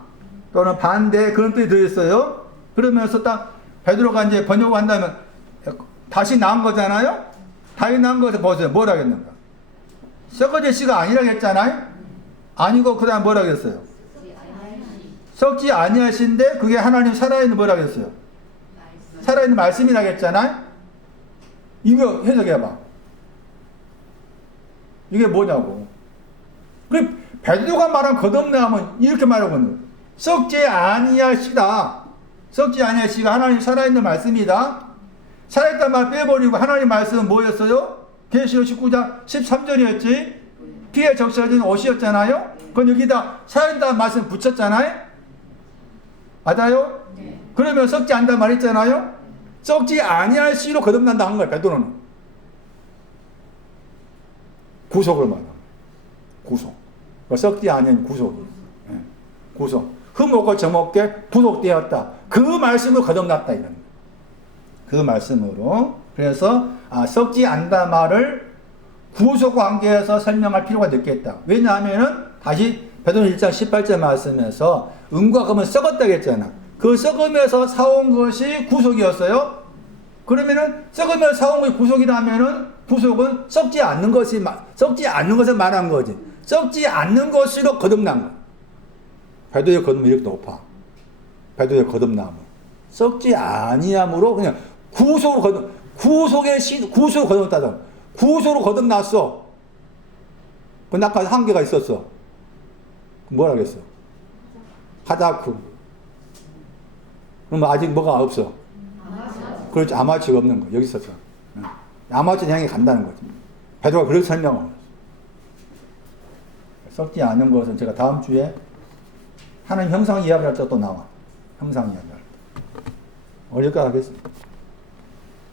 또는 반대 그런 뜻이 들어있어요. 그러면서 딱 베드로가 이제 번역을 한다면 다시 나온 거잖아요? 다시 나온 것을 보세요. 뭐라 하겠는가? 썩어질 씨가 아니라고 했잖아요? 아니고 그 다음 뭐라 그랬어요? 썩지 아니하신데 그게 하나님 살아있는 뭐라 그랬어요? 살아있는 말씀이라고 했잖아요? 이거 해석해봐. 이게 뭐냐고. 그 베드로가 말한 거듭나면 이렇게 말하거든요. 썩지 아니하시다. 썩지 아니하시가 하나님 살아있는 말씀이다. 살아있단 말 빼버리고 하나님 말씀은 뭐였어요? 계시록 19장 13절이었지. 피에 적셔진 옷이었잖아요. 그건 여기다 살아있다는 말씀 붙였잖아요. 맞아요? 네. 그러면 썩지 않다 말했잖아요. 썩지 아니할 시로 거듭난다 한 거예요. 베드로는 구속을 말합니다. 구속. 썩지 아니한 구속이. 네. 구속. 흠없고 점없게 구속되었다. 그 말씀으로 거듭났다 이런. 그 말씀으로. 그래서 썩지 않다 말을 구속 관계에서 설명할 필요가 있겠다. 왜냐하면은 다시 베드로 1장 18절 말씀에서 은과 금은 썩었다고 했잖아. 그 썩으면서 사온 것이 구속이었어요. 그러면은 썩으면서 사온 것이 구속이라면은 구속은 썩지 않는 것을 말한 거지. 썩지 않는 것으로 거듭난 거. 베드로의 거듭이 이렇게 높아. 베드로의 거듭남은 썩지 아니함으로 그냥 구속으로 거듭났다. 구속으로 거듭났어. 그 아까 한계가 있었어. 뭐라 그랬어? 하다크. 그럼 아직 뭐가 없어? 그렇지. 아마추어가 없는 거. 여기 있었어. 아마추어 향해 간다는 거지. 베드로가 그렇게 설명을 했어. 썩지 않은 것은 제가 다음 주에 하나님 형상 이야기할 때 또 나와. 형상 이야기할 때. 어디까지 하겠습니다.